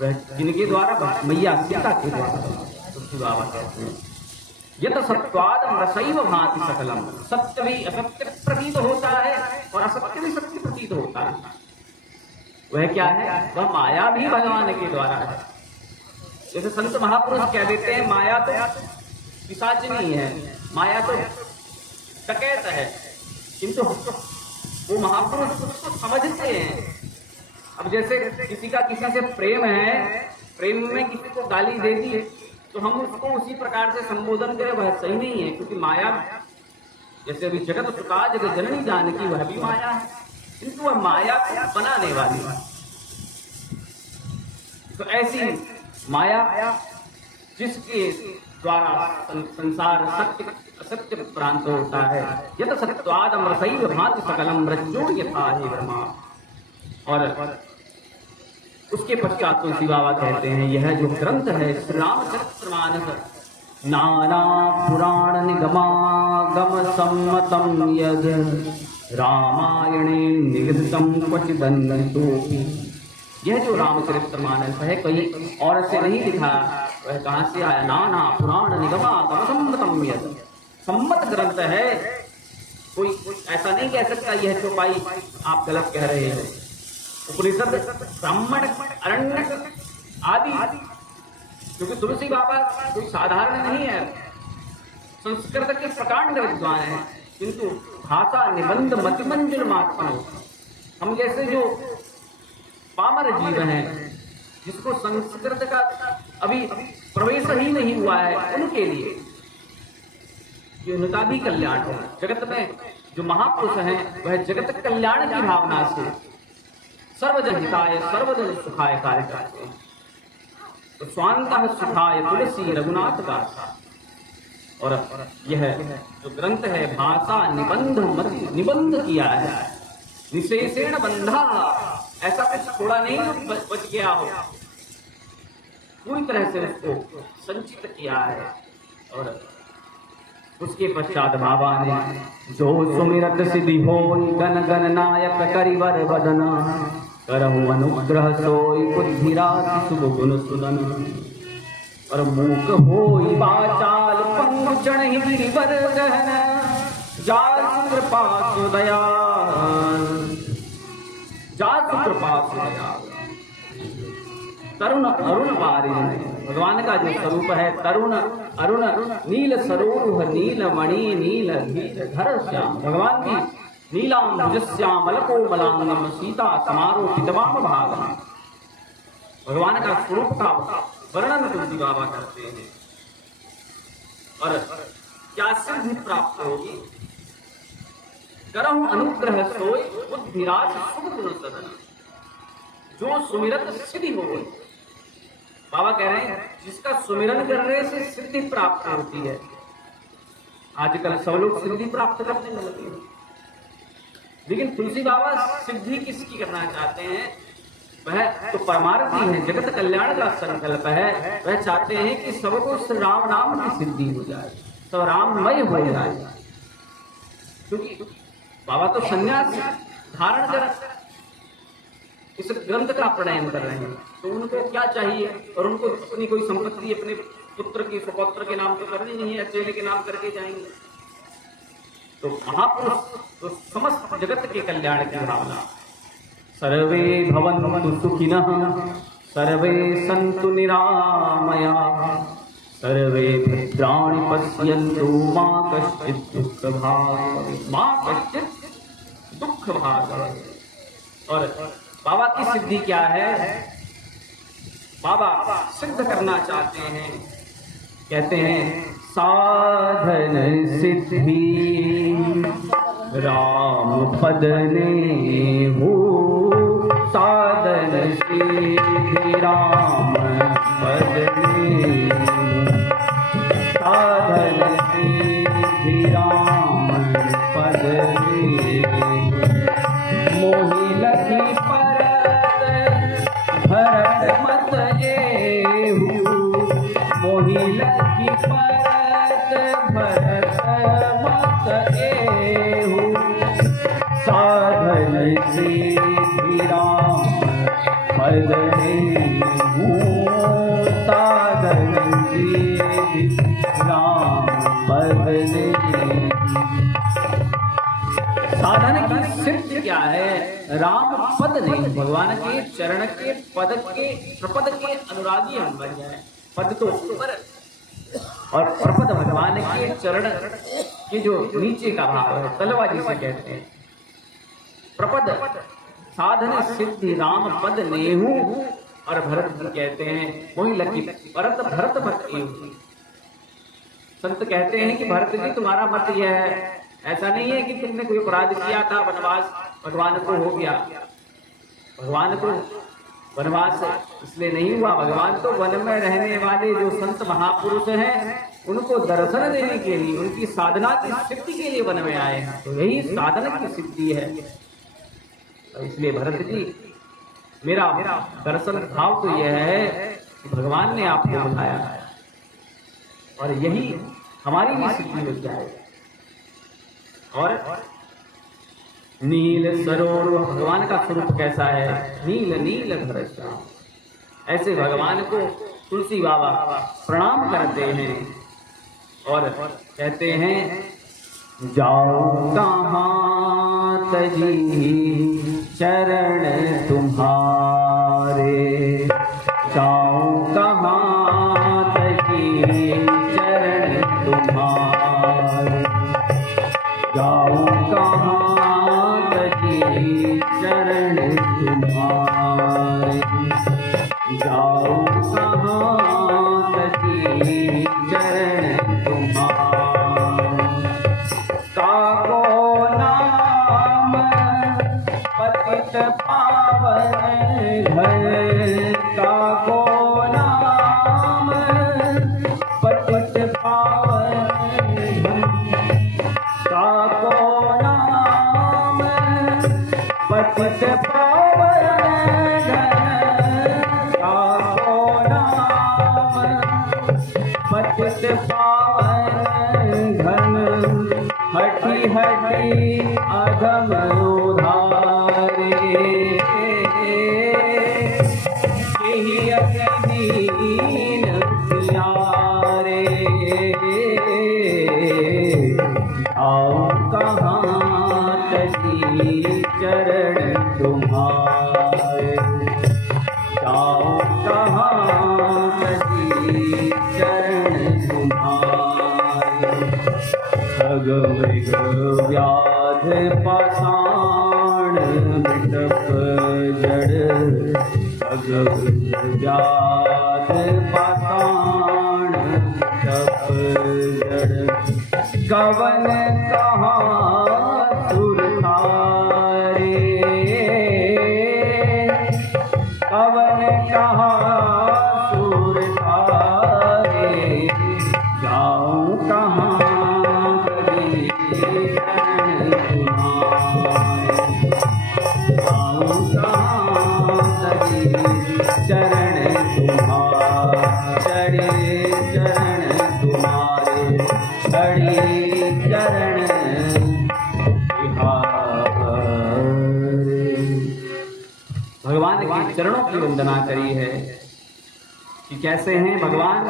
वह जिनके द्वारा मैया सीता के द्वारा तुलसी बाबा कहते हैं यत सत्वादम रसैव भाति सकलम, सत्य भी असत्य प्रतीत होता है और असत्य भी सत्य प्रतीत होता है। वह क्या है? वह माया भी भगवान के द्वारा है। जैसे संत महापुरुष कह देते हैं माया तो पिशाचिनी है, माया तो डकैत है, किंतु वो महापुरुष उसको समझते हैं। अब जैसे किसी का किसी से प्रेम है, प्रेम में किसी को गाली दे दी तो हम उसको उसी प्रकार से संबोधन करें, वह सही नहीं है, क्योंकि माया जैसे अभी जगत सुता जगत जननी जानकी, वह भी माया है, किंतु वह माया को बनाने वाली है। तो ऐसी माया जिसके द्वारा संसार सत्य असत्य प्रांत होता है, यत सत्वादम रसैव भाति सकलम रज्जो यथा हि ब्रह्मा। और उसके पश्चात तुलसी बाबा कहते हैं यह जो ग्रंथ है श्री रामचरितमानस नाना पुराण निगमागम सम्मतम यद रामायणे निगदितम क्वचिदन्यतोऽपि। यह जो रामचरितमानस है कहीं और से नहीं लिखा, वह कहाँ से आया? नाना पुराण निगमागम सम्मतम यद, सम्मत ग्रंथ है। कोई ऐसा नहीं कह सकता यह चौपाई आप गलत कह रहे हैं। उपनिषद ब्राह्मण अरण्यक आदि, क्योंकि तुलसी बाबा कोई साधारण नहीं है, संस्कृत के प्रकांड विद्वान है, किंतु भाषा निबंध मतिमंजन मात्मन। हम जैसे जो पामर जीव हैं जिसको संस्कृत का अभी प्रवेश ही नहीं हुआ है, उनके लिए ये उनका भी कल्याण है। जगत में जो महापुरुष हैं वह जगत कल्याण की भावना से सर्वजन हिताय सर्वजन सुखाय कार्य करते हैं। तो स्वांतः सुखाय तुलसी रघुनाथ गाथा। और यह जो ग्रंथ है भाषा निबंध किया है, निशेषेण बंधा, ऐसा कुछ थोड़ा नहीं जो बच गया हो, पूरी तरह से उसको संचित किया है। और उसके पश्चात बाबा ने जो सुमिरत सिद्धि हो गण गण नायक करिवर बदन, करहु अनुग्रह सोई बुद्धिराति शुभ गुण सुदन। और मूक होई वाचाल पंगु चढ़हि गिरिवर गहन, जासु कृपा सुदयाल, जासु कृपा सुदयाल। तरुण अरुण वारिण, भगवान का जो स्वरूप है तरुण अरुण, नील सरोरुह नील मणि नील धर श्याम। भगवान की नीलाम भुजस्याम अलको बलांगम सीता समारोह पितवाम भागम। भगवान का स्वरूप का वर्णन तुलसी बाबा करते हैं। और क्या सिद्धि प्राप्त होगी? करहु अनुग्रह सोई बुद्धिराज शुभ गुण सदन, जो सुमिरत सिद्धि हो गई। बाबा कह रहे हैं जिसका सुमिरन करने से सिद्धि प्राप्त होती है। आजकल सब लोग सिद्धि प्राप्त करने में लगे हैं, लेकिन तुलसी बाबा सिद्धि किसकी करना चाहते हैं? वह तो परमार्थी है, जगत कल्याण का संकल्प है। वह चाहते हैं कि सबको श्री राम नाम की सिद्धि हो जाए, सब राममय हो जाए। क्योंकि बाबा तो संन्यास धारण कर इस ग्रंथ का प्रणयन कर रहे हैं, तो उनको क्या चाहिए? और उनको अपनी कोई संपत्ति अपने पुत्र की सुपौत्र के नाम तो करनी नहीं है, अकेले के नाम करके जाएंगे। तो महापुरुष तो समस्त जगत के कल्याण की भावना, सर्वे भवन्तु सुखिनः सर्वे सन्तु निरामया सर्वे भद्राणि पश्यन्तु मा कश्चित् दुःख भाग्। और बाबा की सिद्धि क्या है? बाबा सिद्ध करना चाहते हैं, कहते हैं साधन सिद्धि राम पद नेहु, साधन सिद्धि राम पद नेहु, साधन सिद्धि राम पद नेहु। मोहि लखी परत भरत मत एहु, मोहि लखी परत भरत मत एहु, साधन सिद्धि राम पद नेहु, साधन सिद्धि राम पद नेहु। साधन की सिद्धि क्या है? राम पद नहीं, भगवान के चरण के पद के प्रपद के अनुरागी हम बन जाए। पद तो ऊपर और प्रपद भगवान के चरण के जो नीचे का भाव है, तलवा जिसे कहते हैं। प्रपद साधन सिद्धि राम पद नेहु। और भरत जी कहते हैं मोहि लखी परत भरत मत एहु। संत कहते हैं कि भरत जी तुम्हारा मत यह है, ऐसा नहीं है कि तुमने कोई अपराध किया था, वनवास भगवान को हो गया। भगवान को वनवास इसलिए नहीं हुआ, भगवान तो वन में रहने वाले जो संत महापुरुष हैं उनको दर्शन देने के लिए, उनकी साधना की सिद्धि के लिए वन में आए हैं। तो यही साधन की सिद्धि है। तो इसलिए भरत जी मेरा दर्शन भाव तो यह है कि भगवान ने आपको बुलाया है और यही हमारी भी सिद्धि हो जाए। और नील सरोवर भगवान का स्वरूप कैसा है? नील नील धर श्याम। ऐसे भगवान को तुलसी बाबा प्रणाम करते हैं और कहते हैं जाओ कहाँ तजी चरण तुम्हारे, जाओ कहाँ तजी चरण तुम्हारे, जाओ कहाँ तजी चरण तुम्हारे, जाओ कहाँ तजी चरण तुम्हारे। काको नाम पतित पावन घर, काको नाम हटी हटी अधम उधारे यही दीन प्यारे आओ कहाँ तजी चरण तुम्हारे आओ कहाँ तजी चरण तुम्हारे खगमृग व्याध पाषाण मिटप जड़ खगमृग व्याध पाषाण मिटप जड़ कवन कहाँ सुर थारे कवन कहाँ सुर थारे जाऊं कहाँ चरण तुम्हारे चरण तुम्हारे चरण भगवान के चरणों की वंदना करी है कि कैसे हैं भगवान।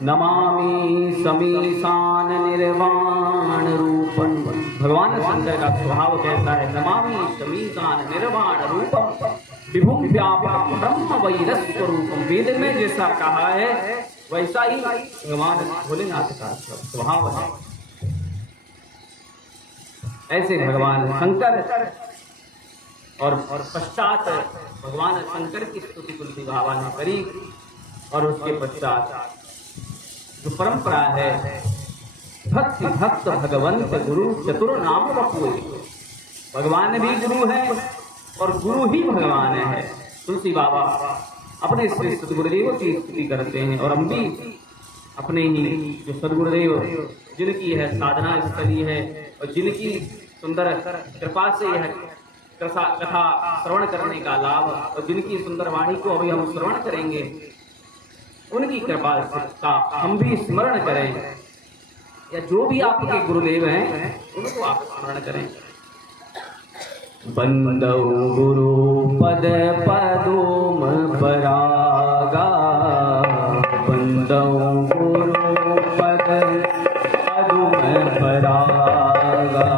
नमामि समीसान निर्वाण रूपम। भगवान शंकर का स्वभाव कैसा है? नमामि समीसान निर्वाण रूपम विभुम व्यापकम ब्रह्म वैरस्वरूपम। वेद में जैसा कहा है वैसा ही भगवान भोलेनाथ का स्वभाव है। ऐसे भगवान शंकर और पश्चात भगवान शंकर की स्तुति तुलसी बाबा ने करी और उसके पश्चात जो परंपरा है भक्ति भक्त भगवंत गुरु चतुर नाम बपुए। भगवान भी गुरु है और गुरु ही भगवान है। तुलसी बाबा अपने श्री सदगुरुदेव की स्तुति करते हैं और हम भी अपने ही जो सदगुरुदेव जिनकी है साधना स्थली है और जिनकी सुंदर कृपा से यह कथा श्रवण करने का लाभ और जिनकी सुंदर वाणी को अभी हम श्रवण करेंगे उनकी कृपा का हम भी स्मरण करें या जो भी आपके गुरुदेव हैं उनको आप स्मरण करें। बंदौ गुरु पद पदोम परागा बंदौ गुरु पद पदोम परागा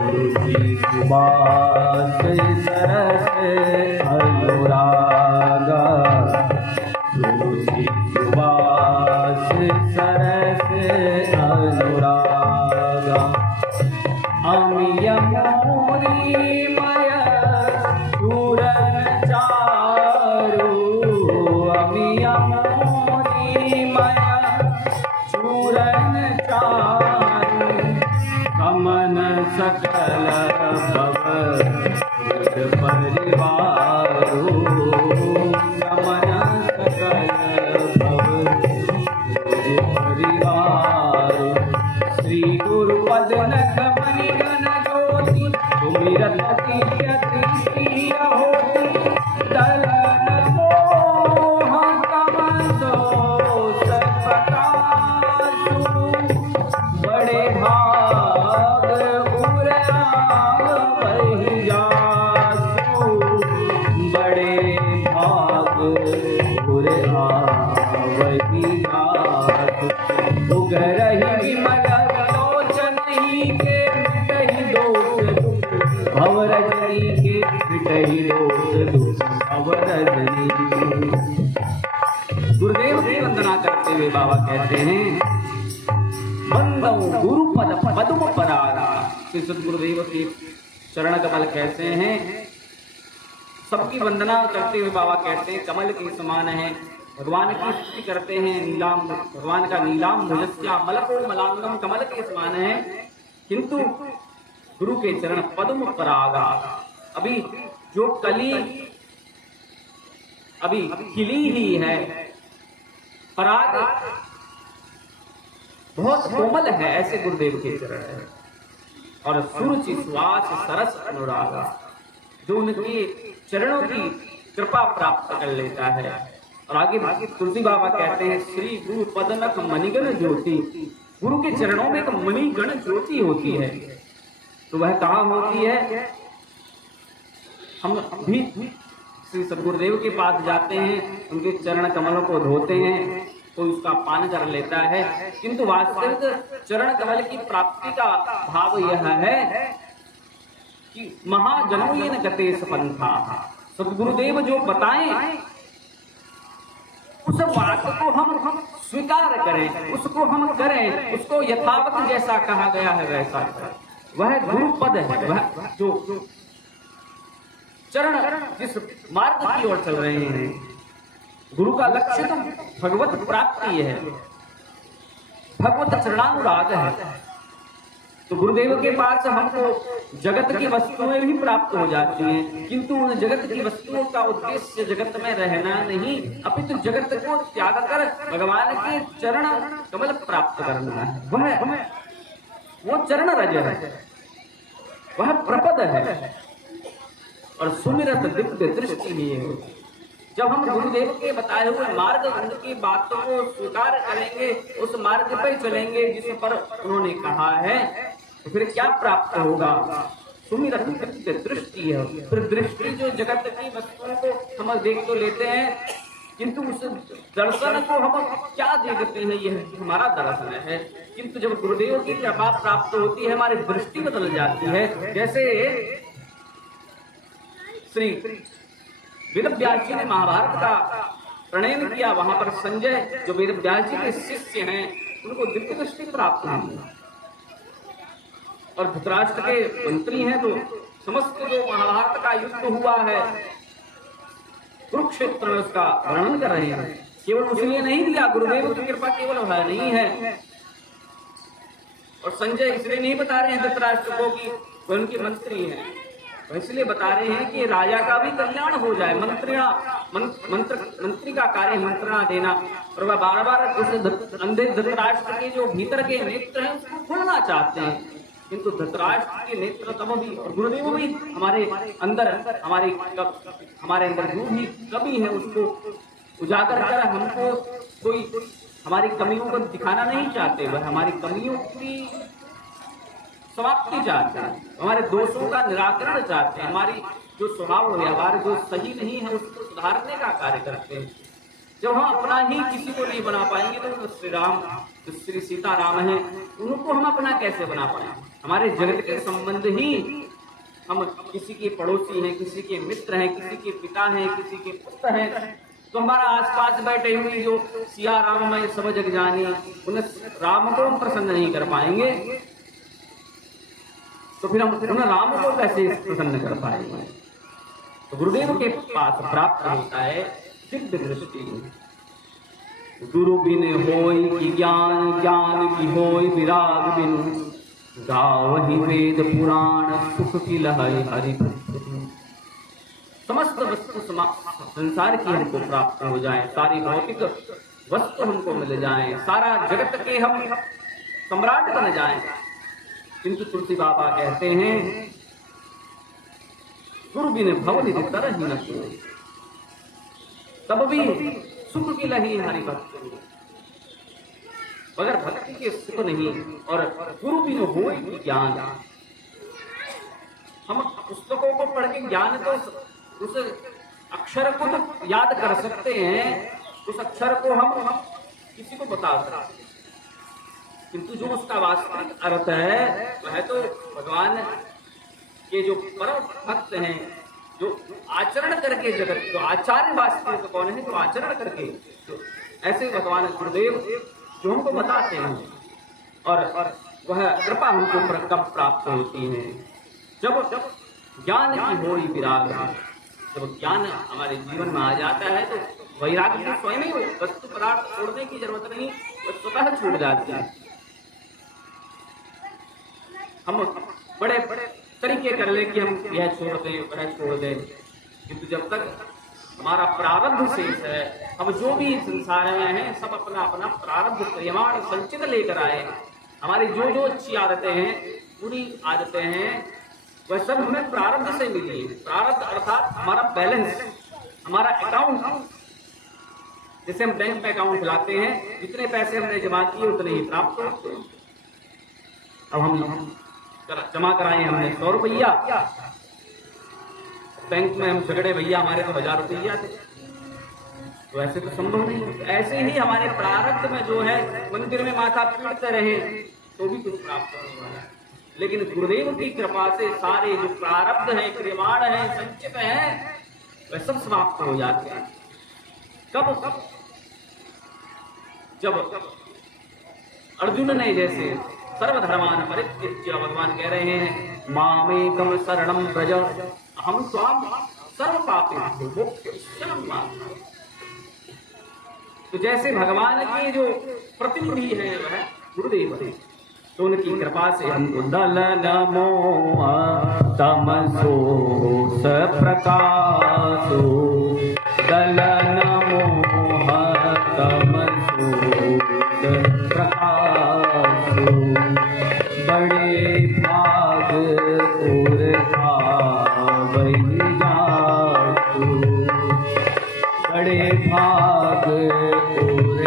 गुरु सुबास सरस अनुरागा सुबास सरस अनुरागा अमिय मोरी मय चूरन चारु अमिय मोरी मय चूरन चारु कमन सकल भव परिवारो कमन श्री गुरु पद नख मणि गण ज्योति सुमिरत कीर्ति होती दलन मोह कमंदो सत्प्रकाशु बड़े भाग उरा बहि जासु बड़े भाग उरा बहि जासु उगरहि मगर लोचन ही के मिटहि दोष दुख भवरजनी के मिटहि दोष दुख भवरजनी। गुरुदेव की वंदना करते हुए बाबा कहते हैं बंदौ गुरु पद पद्म परागा। श्री सद्गुरुदेव के चरण कमल कैसे हैं? सबकी वंदना करते हुए बाबा कहते हैं कमल के समान है। भगवान की स्तुति करते हैं नीलाम भगवान का नीलाम भुजस्या मलको मलांगम कमल के समान है किंतु गुरु के चरण पद्म परागा। अभी जो कली अभी खिली ही है पराग बहुत कोमल है ऐसे गुरुदेव के चरण है। और सुरुचि सुवास सरस अनुरागा, जो उनके चरणों की कृपा प्राप्त कर लेता है। और आगे तुलसी बाबा कहते हैं, श्री गुरु पदनक मणिगण ज्योति, गुरु के चरणों में एक मणिगण ज्योति होती है। तो वह कहाँ होती है? हम भी श्री सद्गुरुदेव के पास जाते हैं, उनके चरण कमलों को धोते हैं, कोई उसका पान कर लेता है, किंतु वास्तविक चरण कमल की प्राप्ति का भाव यह है कि महाजनों ये न गते पंथा, सद्गुरुदेव जो बताएं उस बात को हम स्वीकार करें, उसको हम करें, उसको यथावत जैसा कहा गया है वैसा करें। वह गुरु पद है, वह जो चरण जिस मार्ग की ओर चल रहे हैं, गुरु का लक्ष्य तो भगवत प्राप्ति है, भगवत चरणानुराग है। तो गुरुदेव के पास हमको जगत की वस्तुएं भी प्राप्त हो जाती हैं, किंतु उन जगत की वस्तुओं का उद्देश्य जगत में रहना नहीं, अपितु जगत को त्याग कर भगवान के चरण कमल प्राप्त करना है। वो चरण रज है, वह प्रपद है और सुमिरत दिव्य दृष्टि ही है। जब हम गुरुदेव के बताए हुए मार्ग, उनकी बातों को स्वीकार करेंगे, उस मार्ग पर चलेंगे जिस पर उन्होंने कहा है, तो फिर क्या प्राप्त होगा? सुमिरत दिव्य दृष्टि है। फिर दृष्टि जो जगत की वस्तुओं को हम देख तो लेते हैं, किंतु उस दर्शन को हम क्या देखते हैं? यह हमारा दर्शन है। किंतु जब गुरुदेव की कृपा प्राप्त होती है, हमारी दृष्टि बदल जाती है। जैसे श्री वेद व्यास जी ने महाभारत का प्रणयन किया, वहां पर संजय जो वेद व्यास जी के शिष्य हैं, उनको दिव्य दृष्टि प्राप्त हुई। और धृतराष्ट्र के मंत्री हैं, तो समस्त जो महाभारत का युद्ध हुआ है कुरुक्षेत्र में, उसका वर्णन कर रहे हैं। केवल उसलिए नहीं दिया, गुरुदेव की कृपा केवल वह नहीं है। और संजय इसलिए नहीं बता रहे हैं धृतराष्ट्र को कि वह उनके मंत्री हैं, इसलिए बता रहे हैं कि राजा का भी कल्याण हो जाए। मंत्री का कार्य मंत्रणा देना, और वह बार बार उस अंधे धृतराष्ट्र के जो भीतर के नेत्र हैं उसको खोलना चाहते हैं, किंतु धृतराष्ट्र के नेत्र तब भी, और गुरुदेव भी हमारे अंदर जो भी कमी है उसको उजागर कर हमको कोई हमारी कमियों को दिखाना नहीं चाहते। वह हमारी कमियों की समाप्ति चाहते हैं, हमारे दोषों का निराकरण चाहते हैं, हमारी जो स्वभाव है, हमारे जो सही नहीं है उसको सुधारने का कार्य करते हैं। जब हम अपना ही किसी को नहीं बना पाएंगे, तो श्री राम, जो श्री सीताराम हैं, उनको हम अपना कैसे बना पाएंगे? हमारे जगत के संबंध ही, हम किसी के पड़ोसी हैं, किसी के मित्र हैं, किसी के पिता हैं, किसी के पुत्र हैं, तो हमारा आसपास बैठे हुए जो सिया राम में सब जग जानी, उन राम को हम प्रसन्न नहीं कर पाएंगे, तो फिर हम उन राम को कैसे प्रसन्न कर पाएंगे? तो गुरुदेव के पास प्राप्त होता है दिव्य दृष्टि। गुरु बिन होय की ज्ञान, ज्ञान की होय विराग बिन, गावहि वेद पुराण सुख की लहरी हरि। समस्त वस्तु संसार की हमको प्राप्त हो जाए, सारी भौतिक वस्तु हमको मिल जाए, सारा जगत के हम सम्राट बन जाएं, किंतु तुलसी बाबा कहते हैं गुरु बिन भवनिधि तरहि न कोई, तब भी सुख की लही हरि भक्ति। मगर भक्ति के सुख नहीं, और गुरु बिन होय की ज्ञान। हम पुस्तकों को पढ़ के ज्ञान तो उस अक्षर को तो याद कर सकते हैं, उस अक्षर को हम किसी को बता सकते हैं, किंतु जो उसका वास्तविक अर्थ है वह तो भगवान के जो परम भक्त हैं, जो आचरण करके जगत, जो आचार्य वास्तविक कौन है? जो आचरण करके, तो ऐसे भगवान गुरुदेव जो हमको बताते हैं, और वह कृपा हमको कब प्राप्त होती है? जब ज्ञान की होई विराग। जब ज्ञान हमारे जीवन में आ जाता है तो वैराग्य तो स्वयं ही वस्तु पदार्थ छोड़ने की जरूरत नहीं, वह स्वतः छूट जाती है। हम बड़े बड़े तरीके कर ले कि हम यह छोड़ दें, वह छोड़ दें, किंतु जब तक हमारा प्रारब्ध शेष है, हम जो भी संसार में हैं सब अपना अपना प्रारब्ध परिमाण संचित लेकर आए। हमारी जो जो अच्छी आदतें हैं, पूरी आदतें हैं, वह सब हमें प्रारब्ध से मिली है। प्रारब्ध अर्थात हमारा बैलेंस, हमारा अकाउंट। जैसे हम बैंक में अकाउंट खुलाते हैं, जितने पैसे हमने जमा किए उतने ही प्राप्त होते हैं। अब हम जमा कराए हमने 100 रुपया, बैंक में हम झगड़े, भैया हमारे तो 1000 रुपया थे, तो ऐसे तो संभव नहीं। ऐसे ही हमारे प्रारब्ध में जो है, मंदिर में माथा पीटते रहे तो भी कुछ प्राप्त होने वाला है, लेकिन गुरुदेव की कृपा से सारे जो प्रारब्ध है, क्रियमाण है, संचित है, वह सब समाप्त हो जाते हैं। कब? जब अर्जुन ने जैसे सर्वधर्मान परित्यज्य, भगवान कह रहे हैं मामेकम शरणं व्रज अहं त्वां सर्व पापेभ्यो मोक्षयिष्यामि। तो जैसे भगवान के जो प्रतिनिधि है वह गुरुदेव है, तो उनकी कृपा से हमको दलन मोह तमसो सप्रकाशो, दलन मोह तमसो सप्रकाशो, बड़े भाग और भावहि जासु, बड़े भाग और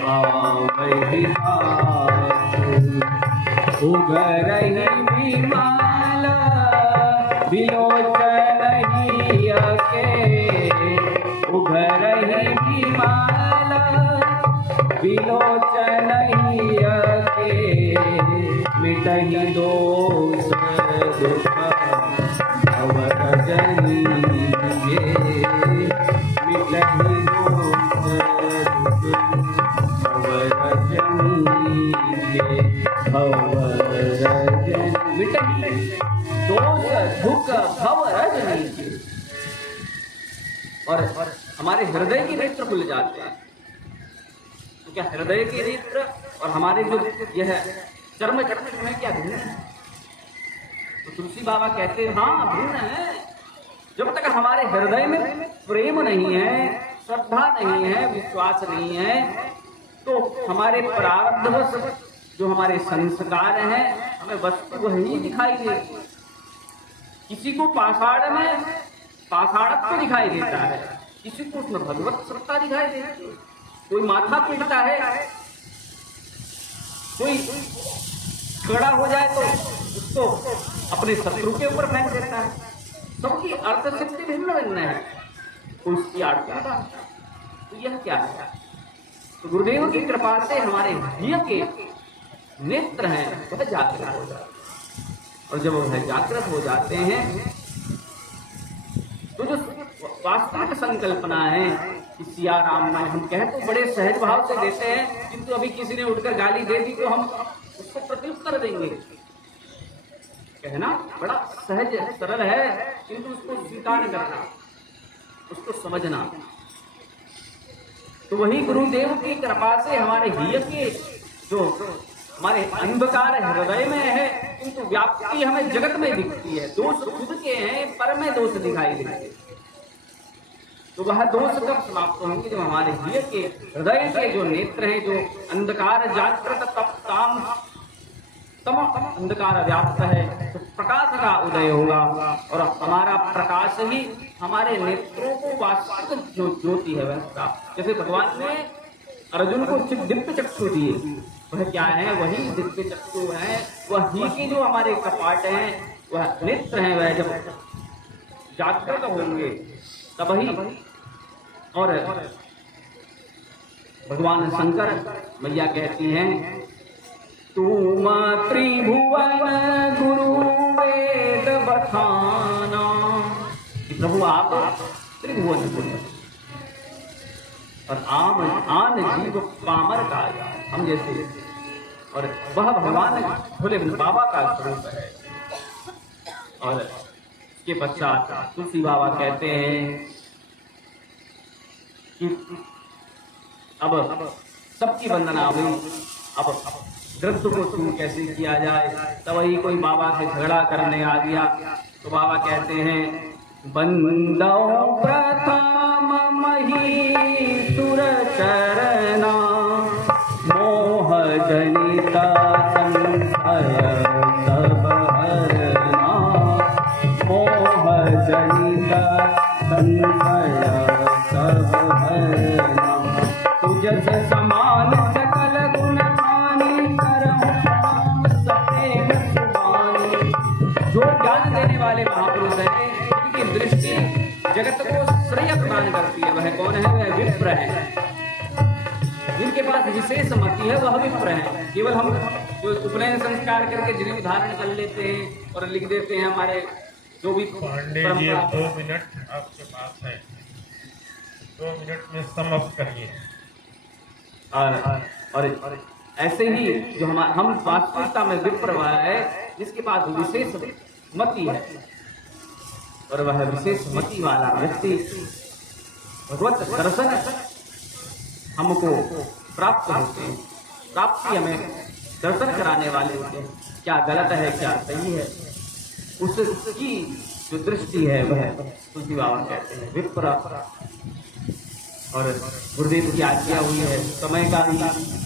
भावहि जासु, उगरहि विमल विलोचन के, उगरहि विमल विलोचन के, मिटहि दोष दुख भव रजनी गे, मिटहि दोष दुख भव रजनी गे, भव रजनी, मिटहि दोष दुख भव रजनी गे। और हमारे हृदय के नेत्र खुल जाते हैं। तो क्या हृदय के नेत्र और हमारे जो यह चर्म चक्षु में क्या भिन्न है? तो तुलसी बाबा कहते हैं हाँ भिन्न है। जब तक हमारे हृदय में प्रेम नहीं है, श्रद्धा नहीं है, विश्वास नहीं है, तो हमारे प्रारब्धवश जो हमारे संस्कार हैं हमें वस्तु वही दिखाई देती है। किसी को पाषाण में पाषाणत्व दिखाई देता है, किसी को उसमें भगवत सत्ता दिखाई देती है। कोई माथा पीटता है, कोई खड़ा हो जाए तो उसको अपने शत्रु के ऊपर फेंक देता है। सबकी अर्थ सिद्धि भिन्न भिन्न है, कोई उसकी आड़ता। तो यह क्या है? तो गुरुदेव की कृपा से हमारे हृदय के नेत्र हैं वह जागृत हो जाते हैं, और जब वह जागृत हो जाते हैं तो जो वास्तविक संकल्पना है कि सिया राम में हम कह तो बड़े सहज भाव से देते हैं, किंतु अभी किसी ने उठकर गाली दे दी तो हम उसको प्रत्युत्तर देंगे। कहना बड़ा सहज सरल है, किंतु उसको स्वीकार करना, उसको समझना। तो वही गुरुदेव की कृपा से हमारे हृदय के जो हमारे अंधकार हृदय में है, किंतु व्याप्ति हमें जगत में दिखती है। दोष खुद के हैं पर में दोष दिखाई देते हैं। तो वह दोष कब समाप्त होंगे? जब हमारे हृदय के हृदय के जो नेत्र हैं, जो अंधकार जागृत तप ताम तम अंधकार व्याप्त है, तो प्रकाश का उदय होगा, और हमारा प्रकाश ही हमारे नेत्रों को वास्तविक जो ज्योति है वह प्राप्त। जैसे भगवान ने अर्जुन को दिव्य चक्षु दिए, वह क्या है? वही दिव्य चक्षु है, वह ही की जो हमारे कपाट हैं, वह नेत्र हैं, वह जब जागृत होंगे तभी। और भगवान शंकर मैया कहती हैं तुम त्रिभुवन गुरु वेद बखाना, प्रभु आप त्रिभुवन गुरु और आन जीव पामर का हम जैसे, और वह भगवान भोले बाबा का स्वरूप है। और इसके पश्चात तुलसी बाबा कहते हैं कि अब सबकी वंदना हुई, अब ग्रंथ को छू कैसे किया जाए। तब वही कोई बाबा से झगड़ा करने आ गया, तो बाबा कहते हैं बंदो प्रथम मही सुर चरना मोह जनित संशय सब हरना, मोह जनित संशय सब हरना। तुझस समान सकल गुण खानी, करहु प्रणाम सप्रेम सुभानी। जो ज्ञान देने वाले महापुरुष हैं, उनकी दृष्टि जगत को श्रेय प्रदान करती है। वह कौन है? वह विप्र है। जिनके पास विशेष मति है वह विप्र है। केवल हम जो उपनयन संस्कार करके जिन्हें उदाहरण कर लेते हैं और लिख देते हैं, हमारे जो भी पांडे जी 2 मिनट आपके पास है, 2 मिनट में समाप्त करिए। और ऐसे ही जो हम वास्तविकता में विप्र वह है जिसके पास विशेष मति है, और वह विशेष मति वाला व्यक्ति भगवत दर्शन हमको प्राप्त होते हैं। प्राप्ति हमें दर्शन कराने वाले होते हैं। क्या गलत है, क्या सही है, उसकी जो दृष्टि है वह तुलसी बाबा कहते हैं विप्र। और गुरुदेव की आज्ञा हुई है समय का ही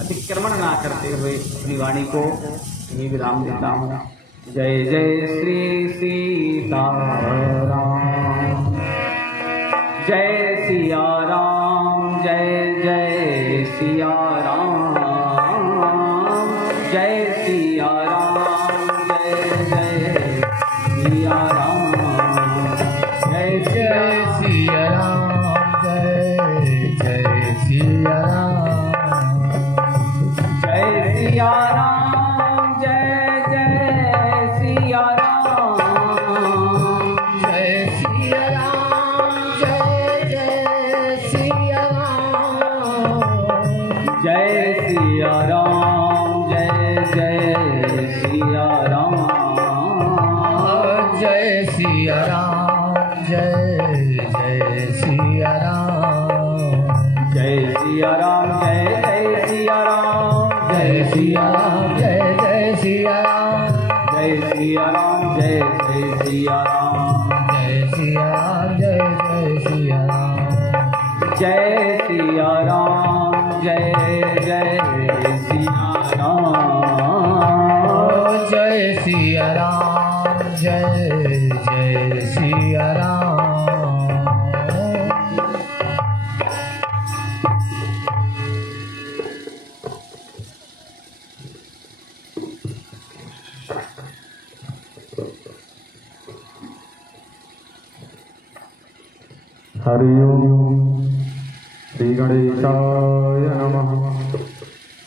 अतिक्रमण ना करते हुए अपनी वाणी को यही विराम देता हूँ। जय जय श्री सीताराम, जय सिया राम, जय जय सिया राम, जय सिया राम, जय जय सिया राम, जय जय सिया राम, जय जय सिया राम, जय सिया राम, जय जय सिया राम, जय सिया राम, जय जय सिया राम, जय सिया राम, जय जय सिया राम, जय सिया राम, जय जय सिया राम, जय सिया राम, जय जय सिया राम, जय सिया राम, जय जय सिया राम, जय सिया राम, जय जय सिया राम, जय सिया राम, जय जय सिया राम, जय सिया राम, जय जय सिया राम, जय सिया राम, जय जय सिया राम। हरि ओम श्री गणेशाय नमः।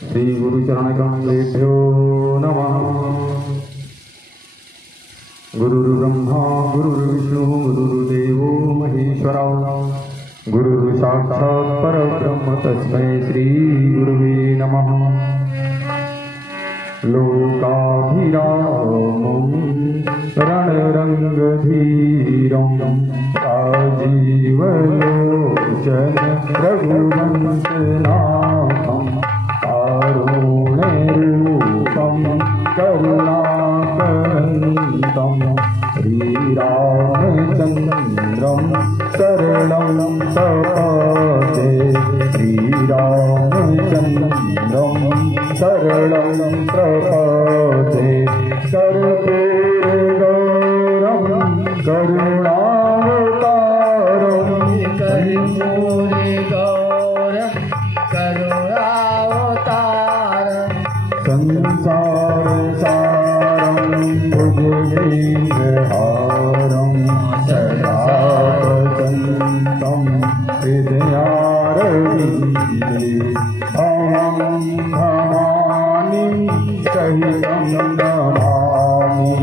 श्री गुरुचरण कमलेभ्यो नमः। गुरुर्ब्रह्मा गुरुर्विष्णु गुरुर्देवो महेश्वरा, गुरुः साक्षात् परब्रह्म तस्मै श्री गुरुवे नमः। लोकाभिरामं रणरङ्गधीरं राजीवलोचन रघुवंशनाथं कारुण्यरूपं करुणाकरं श्रीरामचन्द्रं शरणं प्रपद्ये। श्रीरामचन्द्रं शरणं प्रपद्ये। कर्पूरगौरं करुणावतारं कर्पूरगौरं करुणावतारं संसारसारं भुजगेन्द्रहारं सदा वसन्तं हृदयारविन्दे। अहं भवानी सहितं नमामि।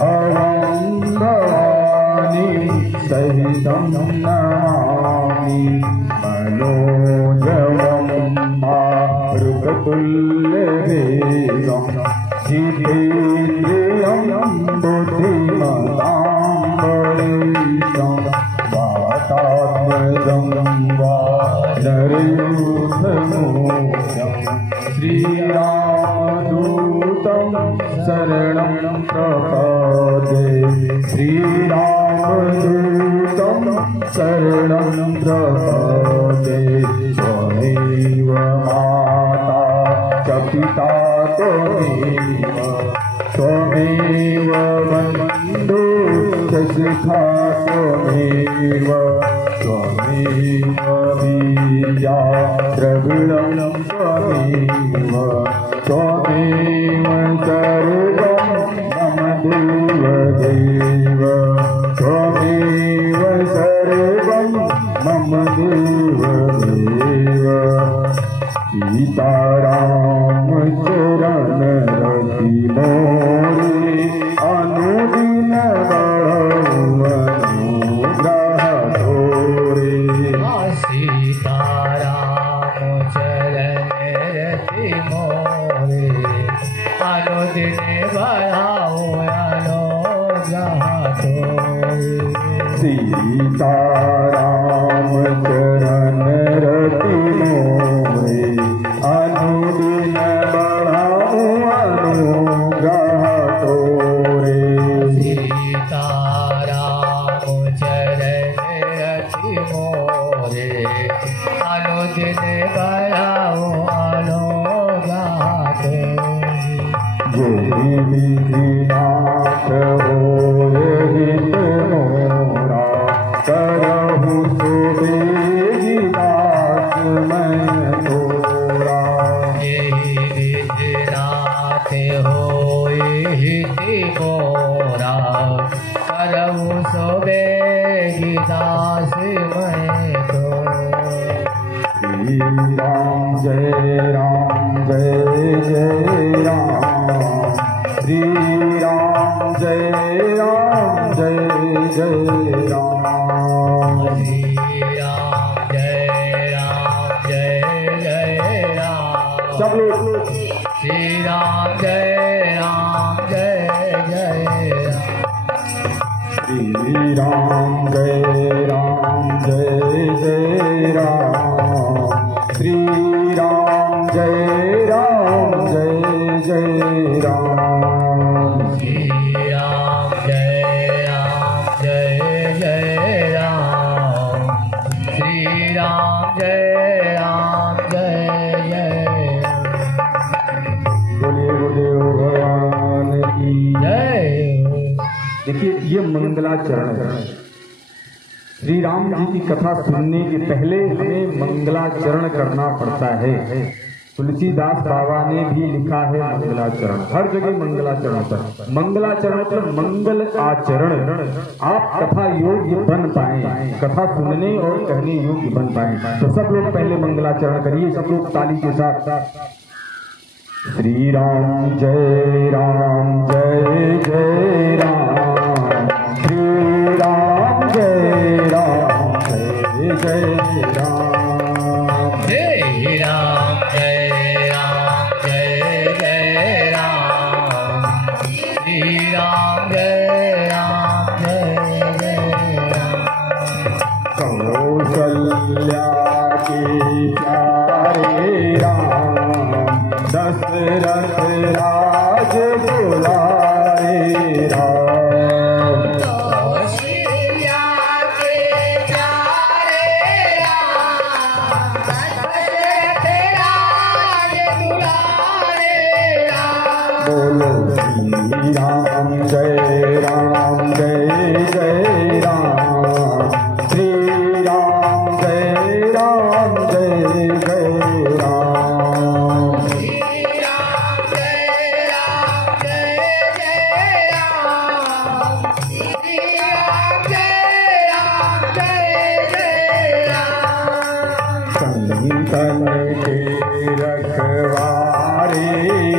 अहं भवानी सहितं नमामि। मनोजवं मारुततुल्यवेगं जितेन्द्रियं बुद्धिमतां बलिष्ठं वातात्मजं वानरयूथमूर्तं श्रीरामदूतं शरणं प्रपद्ये। श्रीरामदूतं शरणं प्रपद्ये। त्वमेव माता च पिता त्वमेव बन्धु सखा त्वमेव बीजा द्रविणं त्वमेव सर्वं मम देवदेव त्वमेव सर्वं मम देवदेव सीताराम चरण रति मोरे अनुदिन अनुग्रह तोरे सीताराम चरण रति मोरे अनुदिन बढ़ाओ अनुग्रह तोरे सीताराम चरण रति मोरे अनुदिन बढ़ाओ अनुग्रह तोरे सीताराम चरण रति मोरे अनुदिन बढ़ाओ अनुग्रह तोरे यही विधिनाथ होए हित मोरा करहु सुबेगी दास मैं तोरा यही विधिनाथ होए हिति मोरा करहु सोबेगी दास मैं तोरा श्री राम जय जय राम श्री राम जय जय राम श्री राम जय राम सब लोग श्री राम जय राम श्री राम जय राम श्री राम जय राम श्री राम जय राम श्री राम जय बोलिए गुरुदेव भगवान की जय देखिए ये मंगलाचरण है। श्री राम जी की कथा सुनने के पहले हमें मंगलाचरण करना पड़ता है। तुलसीदास बाबा ने भी लिखा है मंगलाचरण, हर जगह मंगलाचरण होता है। मंगलाचरण मतलब मंगल आचरण, आप कथा योग्य बन पाए, कथा सुनने और कहने योग्य बन पाए। तो सब लोग पहले मंगलाचरण करिए, सब लोग ताली के साथ। श्री राम जय राम श्री राम जय राम जय राम श्री राम जय राम श्री राम जय राम कौशल्या के प्यारे राम दशरथ राज दुलारे राम कौशल्या के प्यारे राम दशरथ राज दुलारे राम बोलो श्री राम जय राम श्री राम जय राम संतन के रखवारे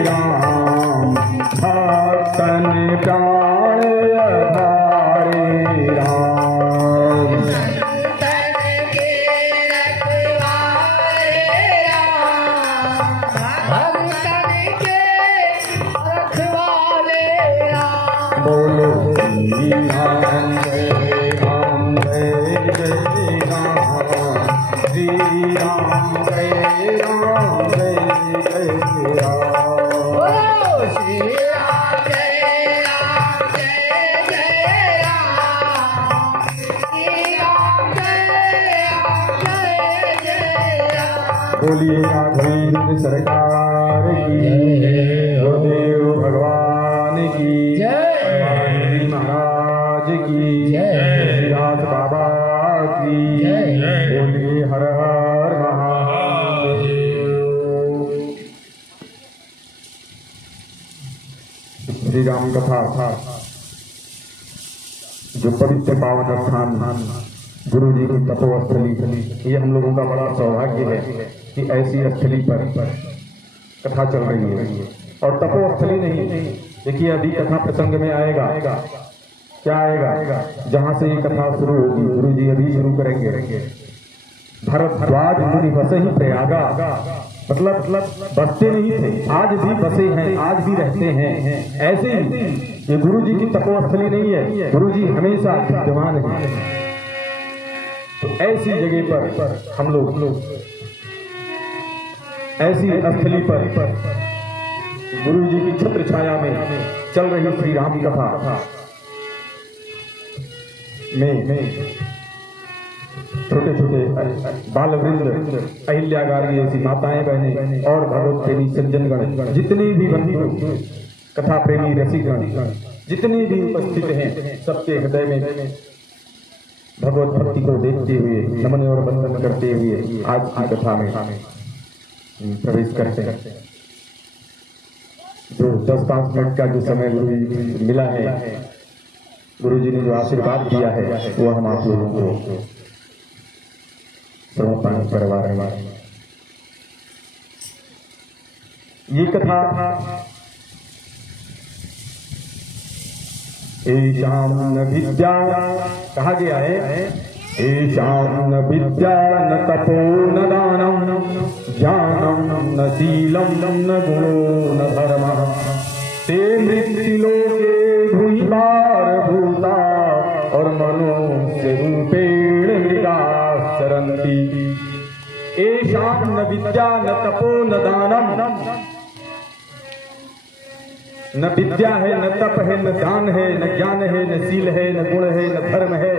राम भक्तन प्राण आधारे राम संतन के रखवारे राम भक्तन के रखवारे राम बोलो श्री राम जय राम श्री राम जय राम बोलो श्री राम जय राम श्री राम जय राम बोलिए राघवेंद्र सरकार सरकार की, गुरुदेव भगवान की, श्री महाराज की, श्रीनाथ बाबा की, बोलिए हर हर महादेव। श्री राम कथा जो पवित्र पावन स्थान गुरु जी की तपोस्थली, ये हम लोगों का बड़ा सौभाग्य है कि ऐसी स्थली पर कथा चल रही है। और तपोस्थली नहीं, देखिए अभी कथा प्रसंग में आएगा, क्या आएगा, जहां से ये कथा शुरू होगी गुरु जी अभी शुरू करेंगे। भरद्वाज मुनि बसे ही प्रयागा, मतलब बसते नहीं थे, आज भी बसे हैं, आज भी रहते हैं। ऐसे ही ये गुरु जी की तपोस्थली नहीं है, गुरु जी हमेशा विद्यमान है। तो ऐसी जगह पर हम लोग ऐसी स्थली पर गुरु जी की छत्र छाया में चल रही श्री राम कथा में छोटे छोटे बाल वृंद, अहिल्यागारी ऐसी माताएं बहनें और भगवत प्रेमी सज्जनगण, जितने भी बंधु कथा प्रेमी रसिकगण जितने भी उपस्थित हैं, सबके हृदय में भगवत भक्ति को देखते हुए, नमन और वंदन करते हुए आज की कथा में प्रवेश करते हैं। जो 10-5 मिनट का जो समय गुरु जी मिला है, गुरु जी ने जो आशीर्वाद दिया है वो हम आप लोगों को समर्पण करवा रहे हैं। ये कथा ईशान न विद्या कहा गया है, ईशान न विद्या न तपो न दानम, ज्ञानम न शीलम न गुणो न धर्म, ते मृत्युलोके भूमिभार भूता और मनुष्य रूपेण मृगा सरंती। ईशान न विद्या न तपो न दानम, न विद्या है, न तप है, न दान है, न ज्ञान है, न शील है, न गुण है, न धर्म है,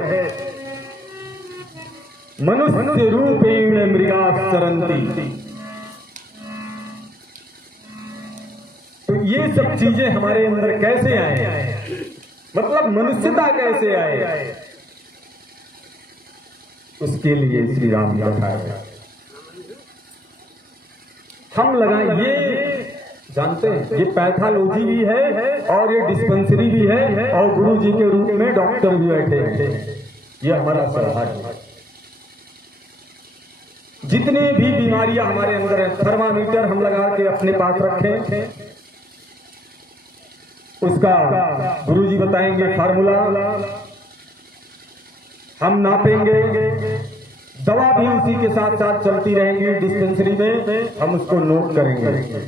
मनुष्य रूपेण मृगा सरंती। तो ये सब चीजें हमारे अंदर कैसे आए, मतलब मनुष्यता कैसे आए, उसके लिए श्री राम कथा है। हम लगाए, ये जानते हैं ये पैथोलॉजी भी है और ये डिस्पेंसरी भी है और गुरु जी के रूप में डॉक्टर भी बैठे हैं। ये हमारा सौभाग्य है। जितने भी बीमारियां हमारे अंदर है, थर्मामीटर हम लगा के अपने पास रखें, उसका गुरु जी बताएंगे फार्मूला, हम नापेंगे, दवा भी उसी के साथ साथ चलती रहेंगी डिस्पेंसरी में, हम उसको नोट करेंगे।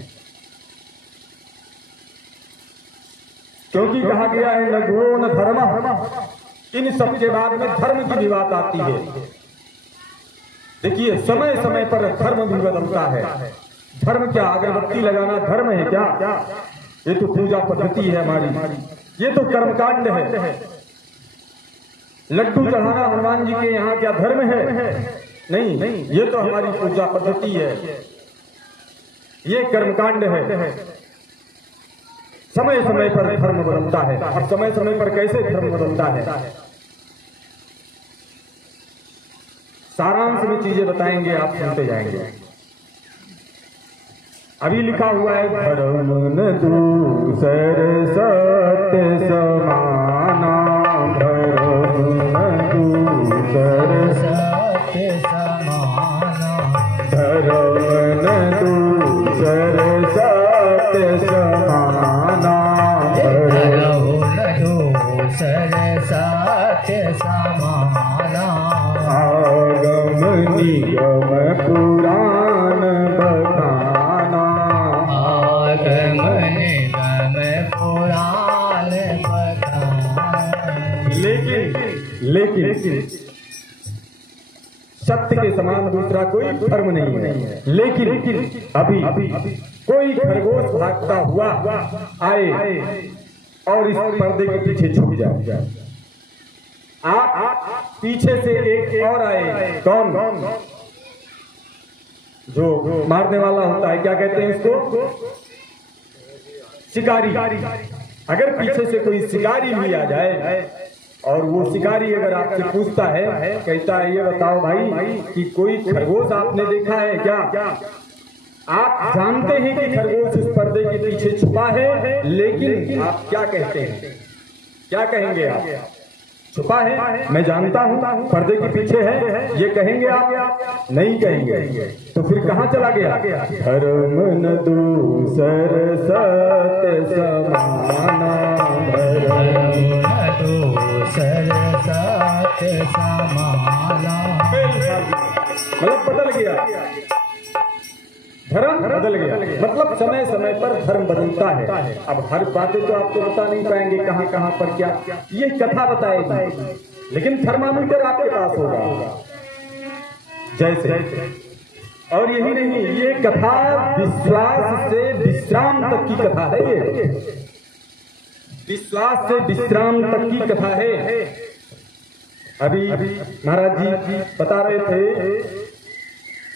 क्योंकि कहा गया है न गुणो न धर्म, इन सब के बाद में धर्म की भी बात आती है। देखिए समय समय पर धर्म भी बदलता है। धर्म क्या, अगरबत्ती लगाना धर्म है क्या? ये तो पूजा पद्धति है हमारी, ये तो कर्मकांड है। लड्डू चढ़ाना हनुमान जी के यहाँ क्या धर्म है? नहीं, ये तो हमारी पूजा पद्धति है, ये कर्मकांड है। समय समय पर धर्म बदलता है। अब समय समय पर कैसे धर्म बदलता है, सारांश में चीजें बताएंगे, आप सुनते जाएंगे। अभी लिखा हुआ है धर्म न दूसर सत्य समाना, धर्म न दूसर सत्य समाना, धर्म न दूसर सत्य समाना, धर्म न दूसर सत्य समाना, आगम निगम पुराण बताना, आगम निगम पुराण बताना। लेकिन सत्य के समान दूसरा कोई धर्म नहीं है। लेकिन अभी कोई खरगोश भागता हुआ आए और इस पर्दे के पीछे छुप जाए, आप पीछे से एक और आए, कौन? जो मारने वाला होता है, क्या कहते हैं उसको? शिकारी। अगर पीछे से कोई शिकारी भी आ जाए और वो शिकारी अगर आपसे पूछता है, कहता है ये बताओ भाई कि कोई खरगोश आपने देखा है क्या? आप जानते हैं कि खरगोश उस पर्दे के पीछे छुपा है, लेकिन आप क्या कहते हैं? क्या कहेंगे आप? छुपा है, मैं जानता हूँ, पर्दे के पीछे है, ये कहेंगे आप? नहीं कहेंगे। तो फिर कहाँ चला गया? धर्म न दूसर सत्य समाना, धर्म न दूसर सत्य समाना। मतलब बदल गया, धर्म बदल गया। मतलब समय समय पर धर्म बदलता है। अब हर बातें तो आपको बता नहीं पाएंगे, कहाँ कहाँ पर क्या, ये कथा बताएगी, लेकिन थर्मामीटर आपके पास होगा जैसे। और यही नहीं, ये कथा विश्वास से विश्राम तक की कथा है। ये विश्वास से विश्राम तक की कथा है। अभी महाराज जी बता रहे थे,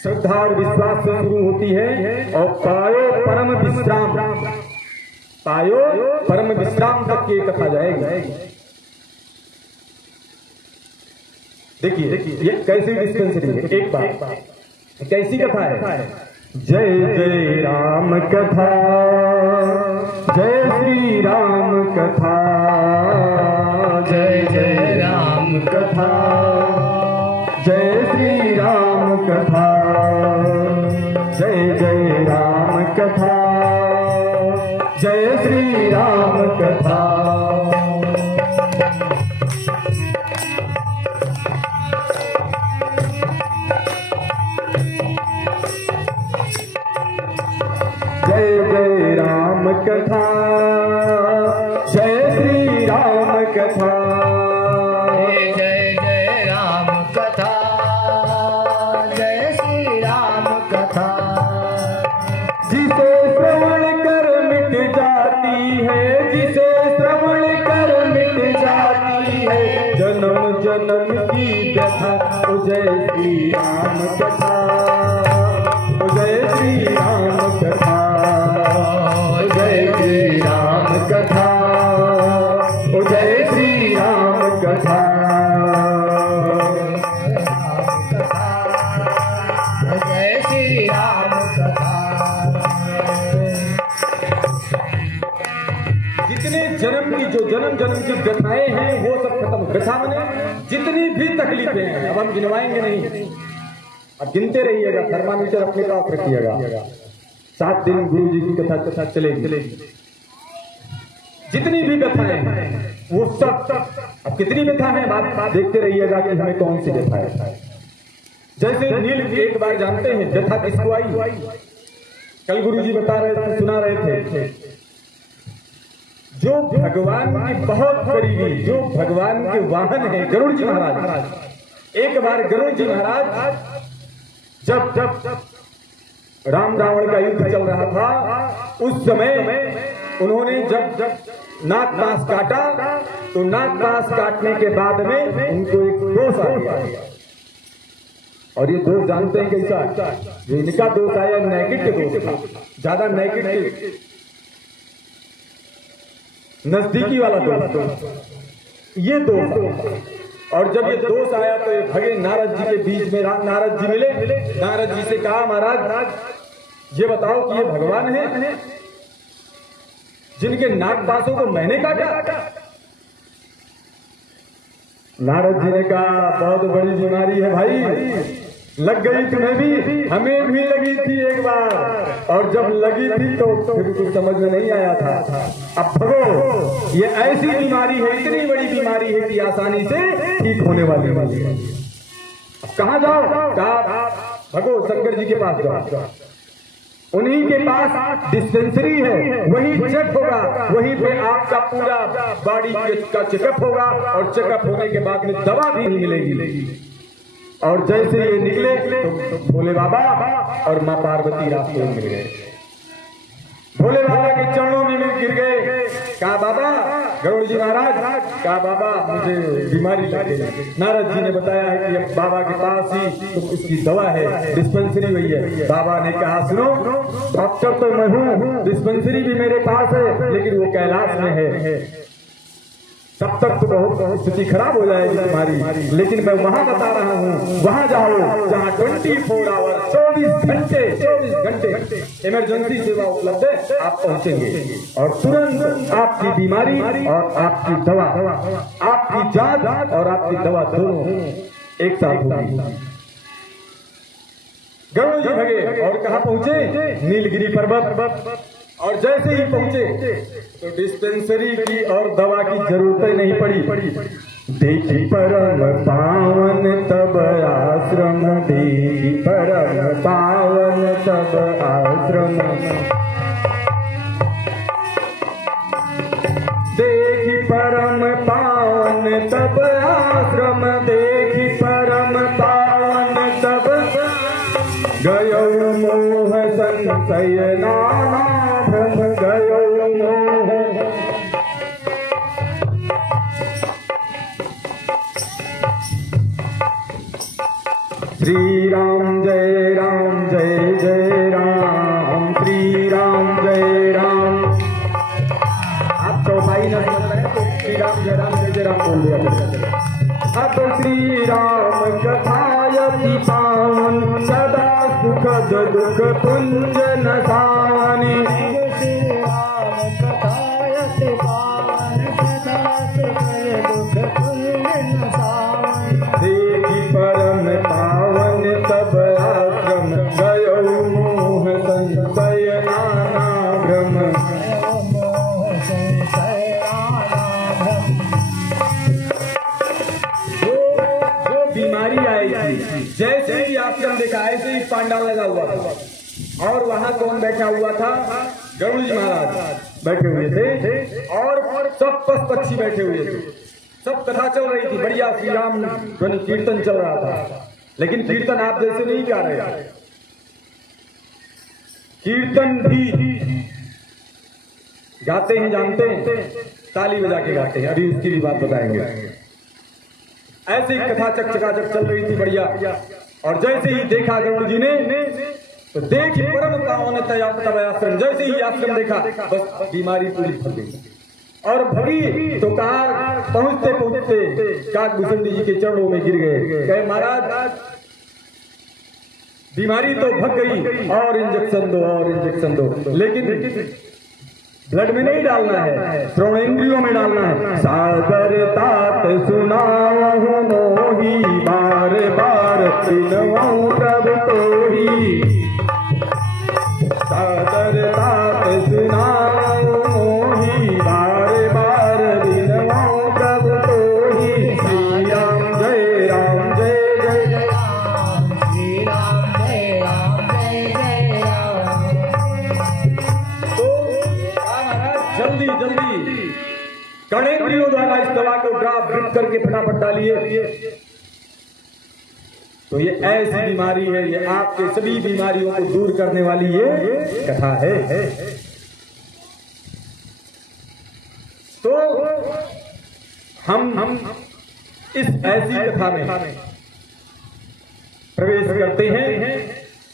श्रद्धा और विश्वास से शुरू होती है और पायो परम विश्राम, पायो परम विश्राम तक की कथा जाएगी। देखिए ये कैसी डिस्पेंसरी है, एक बात कैसी कथा है। जय जय राम कथा, जय श्री राम कथा, जय जय राम कथा, जय श्री राम कथा, जय जय राम कथा, जय श्री राम कथा। जय जय राम कथा, जय श्री राम कथा, जय जय राम कथा, जय श्री राम कथा। जिसे श्रवण कर मिट जाती है, जिसे श्रवण कर मिट जाती है जन्म जन्म की व्यथा। ओ जय श्री राम कथा, ओ जय श्री राम कथा, ओ जय श्री राम कथा, ओ जय श्री राम कथा। जय श्री राम कथा। जितने जन्म की जो जन्म जन्म की व्यथाएं हैं वो सब खत्म। व्यथा मने जितनी भी तकलीफें हैं, अब हम गिनवाएंगे नहीं, अब गिनते रहिएगा, थर्मामीटर अपने पास रखिएगा। 7 दिन गुरु जी की कथा चलेगी। जितनी भी व्यथाएं हैं वो सब, अब कितनी व्यथा है बात देखते रहिएगा कि हमें कौन सी व्यथा है। जैसे नील एक बार जानते हैं व्यथा किसको आई? कल गुरु जी बता रहे थे, सुना रहे थे, जो भगवान की बहुत करीबी, जो भगवान के वाहन है गरुड़ जी महाराज। एक बार गरुड़ जी महाराज जब राम रावण का युद्ध चल रहा था, उस समय उन्होंने जब नाग पास काटा, तो नाग पास काटने के बाद में उनको एक दोष आ गया। और ये दोष जानते हैं कैसा? जो इनका दोष आया नैकिट के दोष था, ज्यादा नैकिट के नजदीकी वाला दोष, ये दोष। और जब ये दोष आया तो ये भगे नारद जी के बीच में। नारद जी मिले, नारद जी से कहा महाराज ये बताओ कि ये भगवान है जिनके नाग पासों को मैंने काटा? नारद जी ने कहा बहुत बड़ी बीमारी है भाई, लग गई तुम्हें भी, हमें भी लगी थी एक बार, और जब लगी थी तो फिर कुछ समझ में नहीं आया था। अब भगो ये ऐसी बीमारी है, इतनी बड़ी बीमारी है कि आसानी से ठीक होने वाली है। अब कहाँ जाओ? कहा भगो शंकर जी के पास जाओ, उन्हीं के पास डिस्पेंसरी है, वही चेक होगा, वहीं पे आपका पूरा बॉडी का चेकअप होगा, और चेकअप होने के बाद में दवा भी नहीं मिलेगी। और जैसे ये निकले तो भोले बाबा और माँ पार्वती रास्ते में मिल गए। भोले बाबा के चरणों में गिर गए। कहा बाबा, गरुड़ जी महाराज, कहा बाबा मुझे बीमारी लग गई। नारद जी ने बताया है कि अब बाबा के पास ही तो उसकी दवा है, डिस्पेंसरी हुई है। बाबा ने कहा सुनो, डॉक्टर तो मैं हूँ, डिस्पेंसरी भी मेरे पास है, लेकिन वो कैलाश में है, तब तक तो बहुत स्थिति खराब हो जाएगी तुम्हारी। लेकिन मैं वहां बता रहा हूँ, वहां जाओ जहाँ 24 आवर 24 घंटे इमरजेंसी सेवा उपलब्ध है, आप पहुंचेंगे और तुरंत आपकी बीमारी और आपकी दवा, आपकी जांच और आपकी दवा दोनों एक साथ होगी। गरुड़ जी भगे और कहाँ पहुंचे? नीलगिरी पर्वत। और जैसे ही पहुंचे तो डिस्पेंसरी की और दवा की जरूरत नहीं पड़ी। देखी परम पावन तब आश्रम, देखी परम पावन तब आश्रम, देखी परम पावन तब आश्रम, देखी परम पावन तब गयो मोह संशय नाना भ्रम, गयो मोह। श्री राम जय राम, जय जय राम, श्री राम जय राम। आप तो भाई ना समझ रहे तो श्री राम जय राम, जय जय राम बोल दिया। अब श्री राम कथायति पावन, सदा सुखद दुख पुंज नसानि। श्री राम कथायति पावन, सदा सुखद दुख पुंज नसानि। देखी परम पावन तब आश्रम, गयो मोह संशय नाना भ्रम, मोह संशय नाना भ्रम। बीमारी आई थी, जैसे ही आश्रम देखा ऐसे ही पांडाल लगा हुआ था। और वहां कौन बैठा हुआ था? गरुड़ जी महाराज बैठे हुए थे और सब पक्षी बैठे हुए थे। सब कथा चल रही थी, बढ़िया श्री राम ध्वनि कीर्तन चल रहा था। लेकिन कीर्तन आप जैसे नहीं गा रहे, कीर्तन भी गाते हैं, जानते हैं, ताली बजा के गाते हैं। अभी उसकी भी बात बताएंगे। ऐसे ही कथा चकचकाचक चल रही थी बढ़िया। और जैसे ही देखा गरुड़ जी ने तो देखी परम पावन तब आश्रम, जैसे ही आश्रम देखा बस बीमारी पूरी भग गई और भगी। तो कार पहुंचते पहुंचते काकभूषण जी के चरणों में गिर गए। कहे महाराज बीमारी तो भग गई, और इंजेक्शन दो, और इंजेक्शन दो, लेकिन ब्लड में नहीं डालना है, श्रवणेंद्रियों में डालना है। सागर तात सुनावहु मोही, बार बार सुनवहु प्रभु तोही। सागर तात सुनावहु मोही, बार बार सुनवहु प्रभु तोही। श्री राम जय राम, जय जय राम, श्री राम जय राम, जय जय राम। जल्दी जल्दी कर्णेंद्रियों द्वारा इस दवा को ड्रिप करके फटाफट डालिए। तो ये ऐसी बीमारी है, ये आपके सभी बीमारियों को दूर करने वाली ये कथा है। तो हम इस ऐसी कथा में प्रवेश करते हैं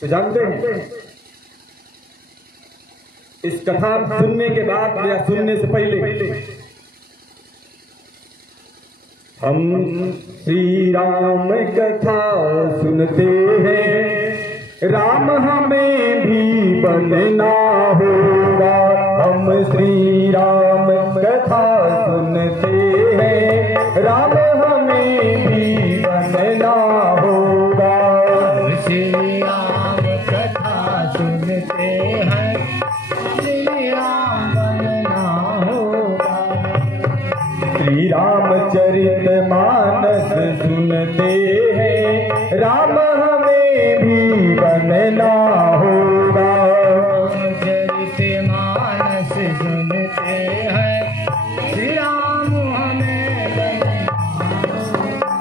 तो जानते हैं इस कथा सुनने के बाद या सुनने से पहले हम श्री राम कथा सुनते हैं, राम हमें भी बनना होगा। हम श्री राम कथा सुनते हैं, राम हमें भी बनना होगा। श्री राम कथा सुनते हैं, श्री राम बनना होगा। श्री रामचरित मानस सुनते हैं, राम हमें भी बनना होगा। रामचरित मानस सुनते हैं, श्री राम हमें बनना होगा।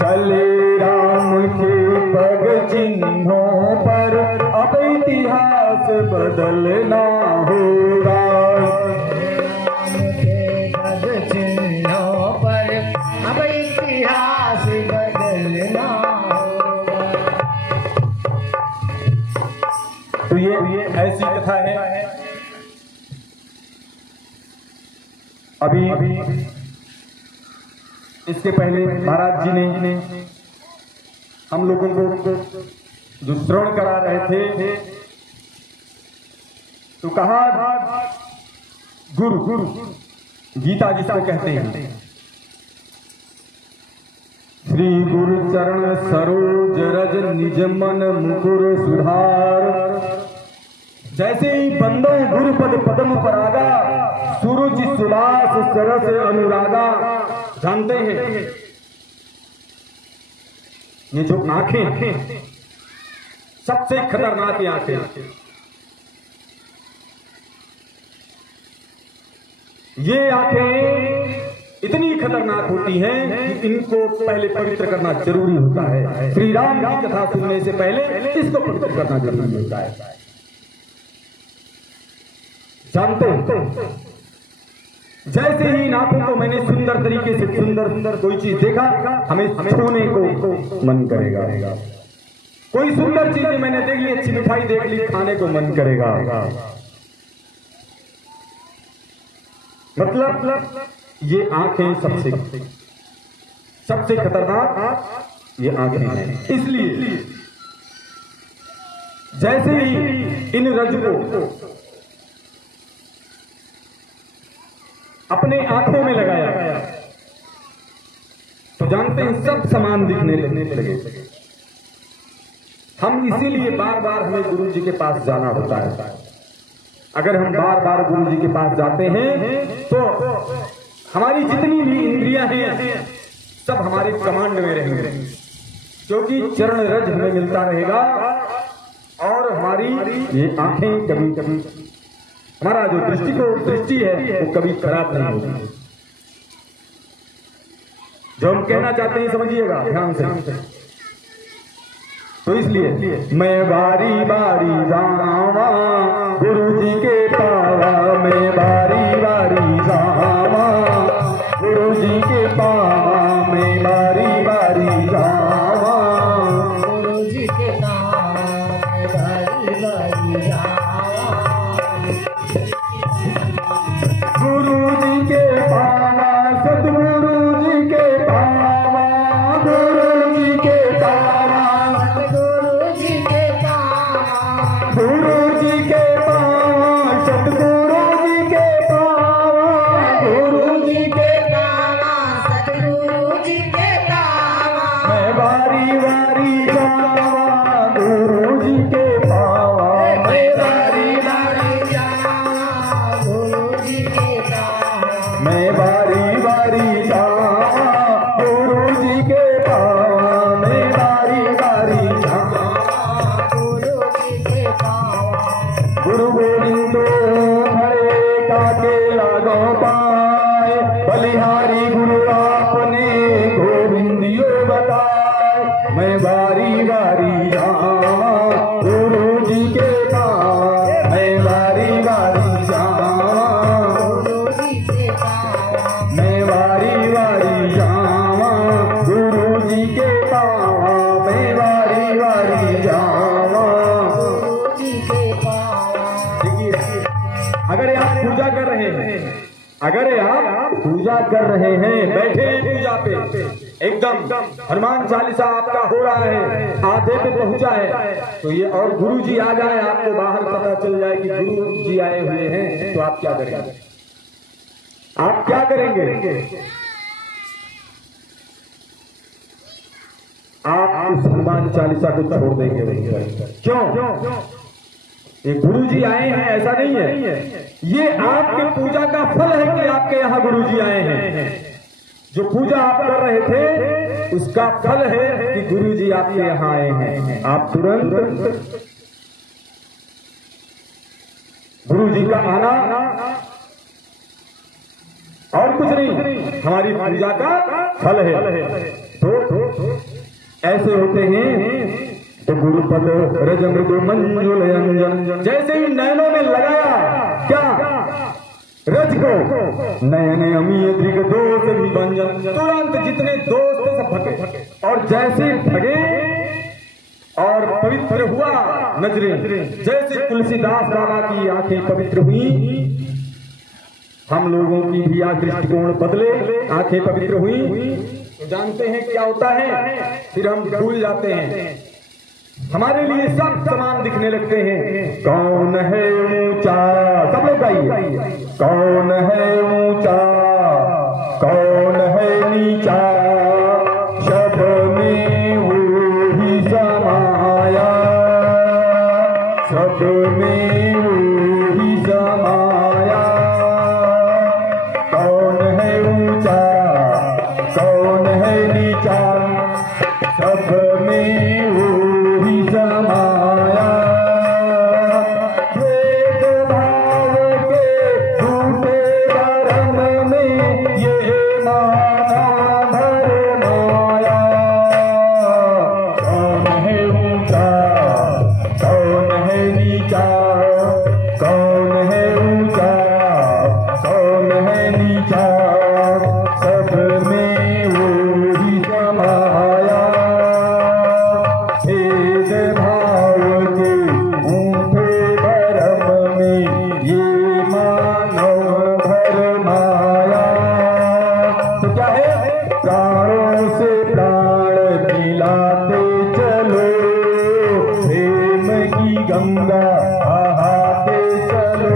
चले राम के पग चिन्हों पर अब इतिहास बदलना होगा। राम के पद चिन्हों पर अब इतिहास बदलना होगा। तो ये ऐसी कथा है। अभी इसके पहले महाराज जी ने हम लोगों को जो श्रवण करा रहे थे तो कहा गुरु गीता जिसको कहते हैं, श्री गुरु चरण सरोज रज निज मन मुकुर सुधार। जैसे ही बंदो गुरुपद पद्म परागा, सुरुचि सुलास सरस अनुरागा। जानते हैं ये जो आंखें सबसे खतरनाक आंखें, ये आंखें इतनी खतरनाक होती हैं कि इनको पहले पवित्र करना जरूरी होता है। श्री राम की कथा सुनने से पहले इसको पवित्र करना जरूरी होता है। जानते हैं जैसे ही इन आंखों को मैंने सुंदर तरीके से सुंदर कोई चीज देखा, हमें छूने को मन करेगा। कोई सुंदर चीज मैंने देख ली, अच्छी मिठाई देख ली, खाने को मन करेगा। मतलब ये आंखें सबसे खतरनाक ये आंखें हैं। इसलिए जैसे ही इन रज को अपने आंखों में लगाया तो जानते हैं सब समान दिखने लगे। हम इसीलिए बार बार हमें गुरु जी के पास जाना होता है। अगर हम बार बार गुरु जी के पास जाते हैं तो हमारी जितनी भी इंद्रियां हैं सब हमारे कमांड में रहेंगे, क्योंकि चरण रज हमें मिलता रहेगा और हमारी ये आंखें कभी हमारा जो दृष्टि है वो कभी खराब नहीं होगी। जो हम कहना चाहते हैं समझिएगा ध्यान से। तो इसलिए मैं बारी बारी जावा गुरु जी के पावा, मैं बारी बारी जावा गुरु जी के पावा, मैं बारी बारी जावा गुरु जी के पावा, मैं बारी बारी जावा गुरु जी के पावा, सतगुरु जी के पावा, गुरु जी के पावा, गुरु जी के पावा, गुरु जी के पावा, सतगुरु जी के पावा, गुरु जी के पावा, सतगुरु जी के पावा, मैं बारी बारी जावा गुरु जी के पावा, मैं बारी बारी जावा गुरु जी के पावा, मैं बारी बारी जावा गुरु जी के पावा, मैं बारी बारी जावा गुरु जी के पावा। गुरु गोविंदो खड़े काके लागो पाए, बलिहारी गुरु आपने गोविंदियो बताए, मैं बारी बारी जावा गुरु जी के पावा, मैं बारी बारी जावा गुरु जी के पावा, मैं बारी बारी जावा गुरु जी के पावा, मैं बारी बारी जावा। गुरु जी के पावा। देखिए, अगर आप पूजा कर रहे हैं, अगर आप पूजा कर रहे हैं, बैठे हैं पूजा पे, एकदम हनुमान चालीसा आपका हो रहा है, आधे पे पहुंचा है, तो ये और गुरु जी आ जाए, आपको बाहर पता चल जाए कि गुरु जी आए हुए हैं, तो आप क्या करेंगे? आप क्या करेंगे? आप उस हनुमान चालीसा को छोड़ देंगे वहीं पर। क्यों? ये गुरु जी आए हैं ऐसा नहीं है, ये आपके पूजा का फल है कि आपके यहाँ गुरु जी आए हैं। जो पूजा आप कर रहे थे उसका फल है कि गुरु जी आपके यहाँ आए हैं। आप तुरंत गुरु जी का आना और कुछ नहीं, हमारी पूजा का फल है। तो ऐसे होते हैं तो गुरुपद रज मृदु मंजुल अंजन, जैसे ही नयनों में लगाया क्या रज को, नयने अमीय दृग दोष विभंजन, तुरंत जितने दोष थे सब भगे, और जैसे भगे और पवित्र हुआ नजरें, जैसे तुलसीदास बाबा की आंखें पवित्र हुई, हम लोगों की भी आज दृष्टिकोण बदले, आंखें पवित्र हुई, तो जानते हैं क्या होता है, फिर हम भूल जाते हैं, हमारे लिए सब समान दिखने लगते हैं। कौन है ऊंचा, सब लोग गाइए, कौन है ऊंचा कौन है नीचा, सब में वही समाया, सब में वही समाया, कौन है ऊंचा कौन है नीचा, सब में वही समाया, भेद भाव के झूठे भरम में ये माना भर माया, कौन है ऊंचा कौन है नीचा, कौन है ऊंचा कौन है नीचा, सब में वही समाया, भेद भाव के ऊंठे भरम में ये मानव भर माया। तो क्या है, प्राणों से प्राण मिलाते चलो, प्रेम की गंगा बहाते चलो,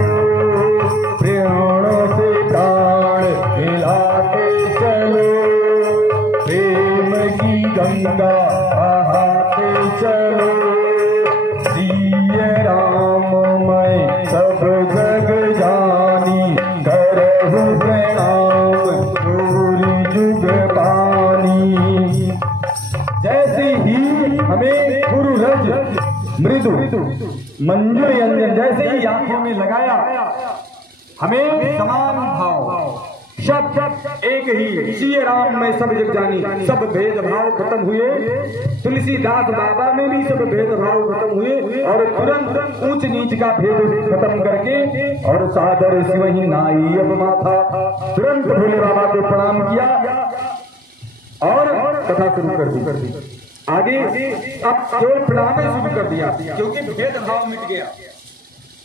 प्राणों से प्राण मिलाते चलो, प्रेम की गंगा बहाते चलो, सिय राम मैं सब जग जानी, करहु प्रणाम सूर्य जुग पानी। जैसे ही हमें गुरु रज मृदु मंजुल अंजन, जैसे ही आंखों में लगाया, हमें समान भाव, शब्द एक ही, सिय राम में सब जग जानी, सब भेदभाव खत्म हुए, तुलसीदास बाबा में भी सब भेदभाव खत्म हुए, और तुरंत ऊंच नीच का भेद खत्म करके, और सादर शिव ही नाई अब माथा, तुरंत भोले बाबा को प्रणाम किया और कथा शुरू कर दी। आगे अब केवल प्रणाम शुरू कर दिया, क्योंकि भेदभाव मिट गया।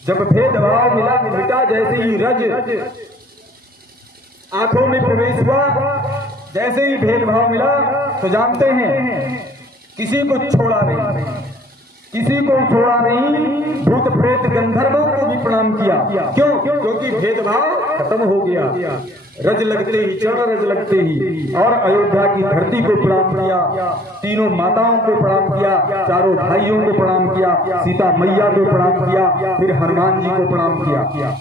जब भेदभाव मिटा, जैसे ही रज आंखों में प्रवेश हुआ, जैसे ही भेदभाव मिला, तो जानते हैं किसी को छोड़ा नहीं, किसी को छोड़ा नहीं, भूत प्रेत गंधर्वों को भी प्रणाम किया। क्यों? क्योंकि भेदभाव खत्म हो गया। रज लगते ही, चरण रज लगते ही, और अयोध्या की धरती को प्रणाम किया, तीनों माताओं को प्रणाम किया, चारों भाइयों को प्रणाम किया, सीता मैया को प्रणाम किया, फिर हनुमान जी को प्रणाम किया।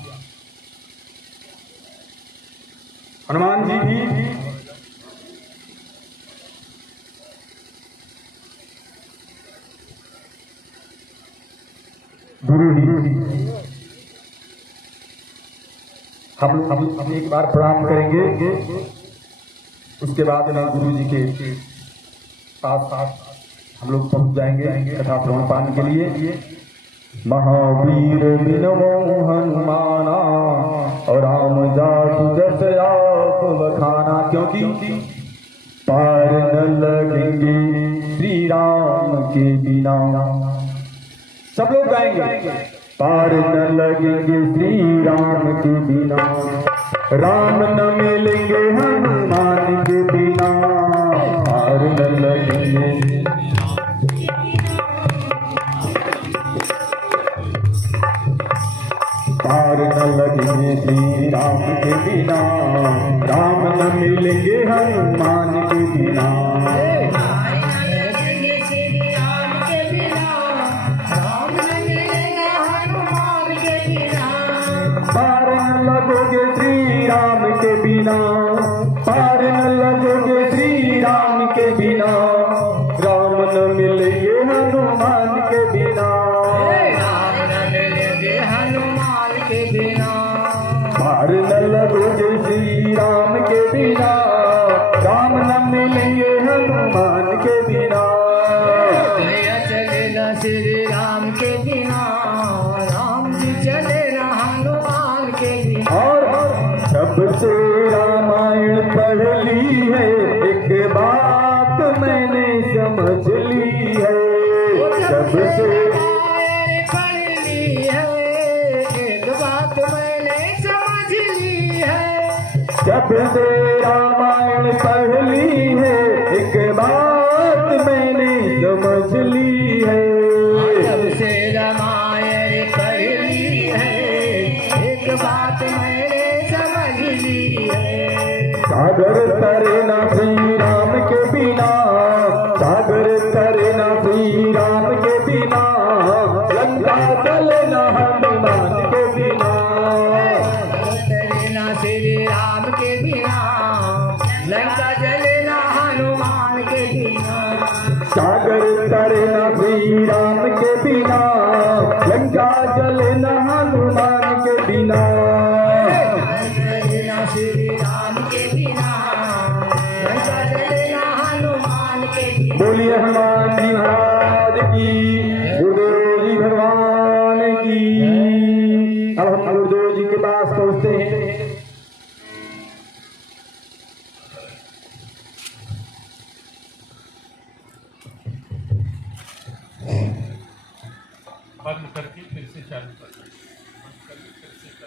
हनुमान जी भी गुरु ही, हम एक बार प्रणाम करेंगे, उसके बाद में गुरु जी के पास हम लोग पहुंच जाएंगे कथा श्रवण पान के लिए। महावीर बिनवो हनुमाना, और राम जातु जस आप बखाना, क्योंकि पार न लगेंगे श्री राम के बिना। सब लोग गाएंगे, पार न लगेंगे श्री राम के बिना, राम न मिलेंगे हनुमान के बिना, पार न लगेंगे पार न लगेंगे श्री राम के बिना, राम न मिलेंगे हनुमान के बिना, पार न लगोगे श्री राम के बिना, पार न लगोगे श्री राम के बिना, राम न मिलेंगे हनुमान के बिना, पार न लगोगे श्री राम के बिना, राम न मिलेंगे हनुमान समझ ली है, जब से रामायण पढ़ ली है, एक बात मैंने समझ ली है। जब से रामायण पढ़ ली है, एक बात मैंने समझ ली है। जब से रामायण पढ़ ली है, एक बात मैंने समझ ली है। सागर तरे ना श्री राम के बिना, सागर तरे ना श्री राम के बिना, लंका चले ना हनुमान के बिना। चलेना श्री राम के बिना, लंका चलेना हनुमान के बिना। सागर तरे ना श्री राम के बिना, लंका चले ना हनुमान के बिना। चलेना श्री राम के बिना, लंका चलेना हनुमान के बिना। बोलिए हनुमान जी महाराज की, गुरुदेव जी भगवान की। अब हम गुरुदेव जी के पास पहुंचते हैं। बंद करके फिर से चालू कर, बंद करके फिर से चालू।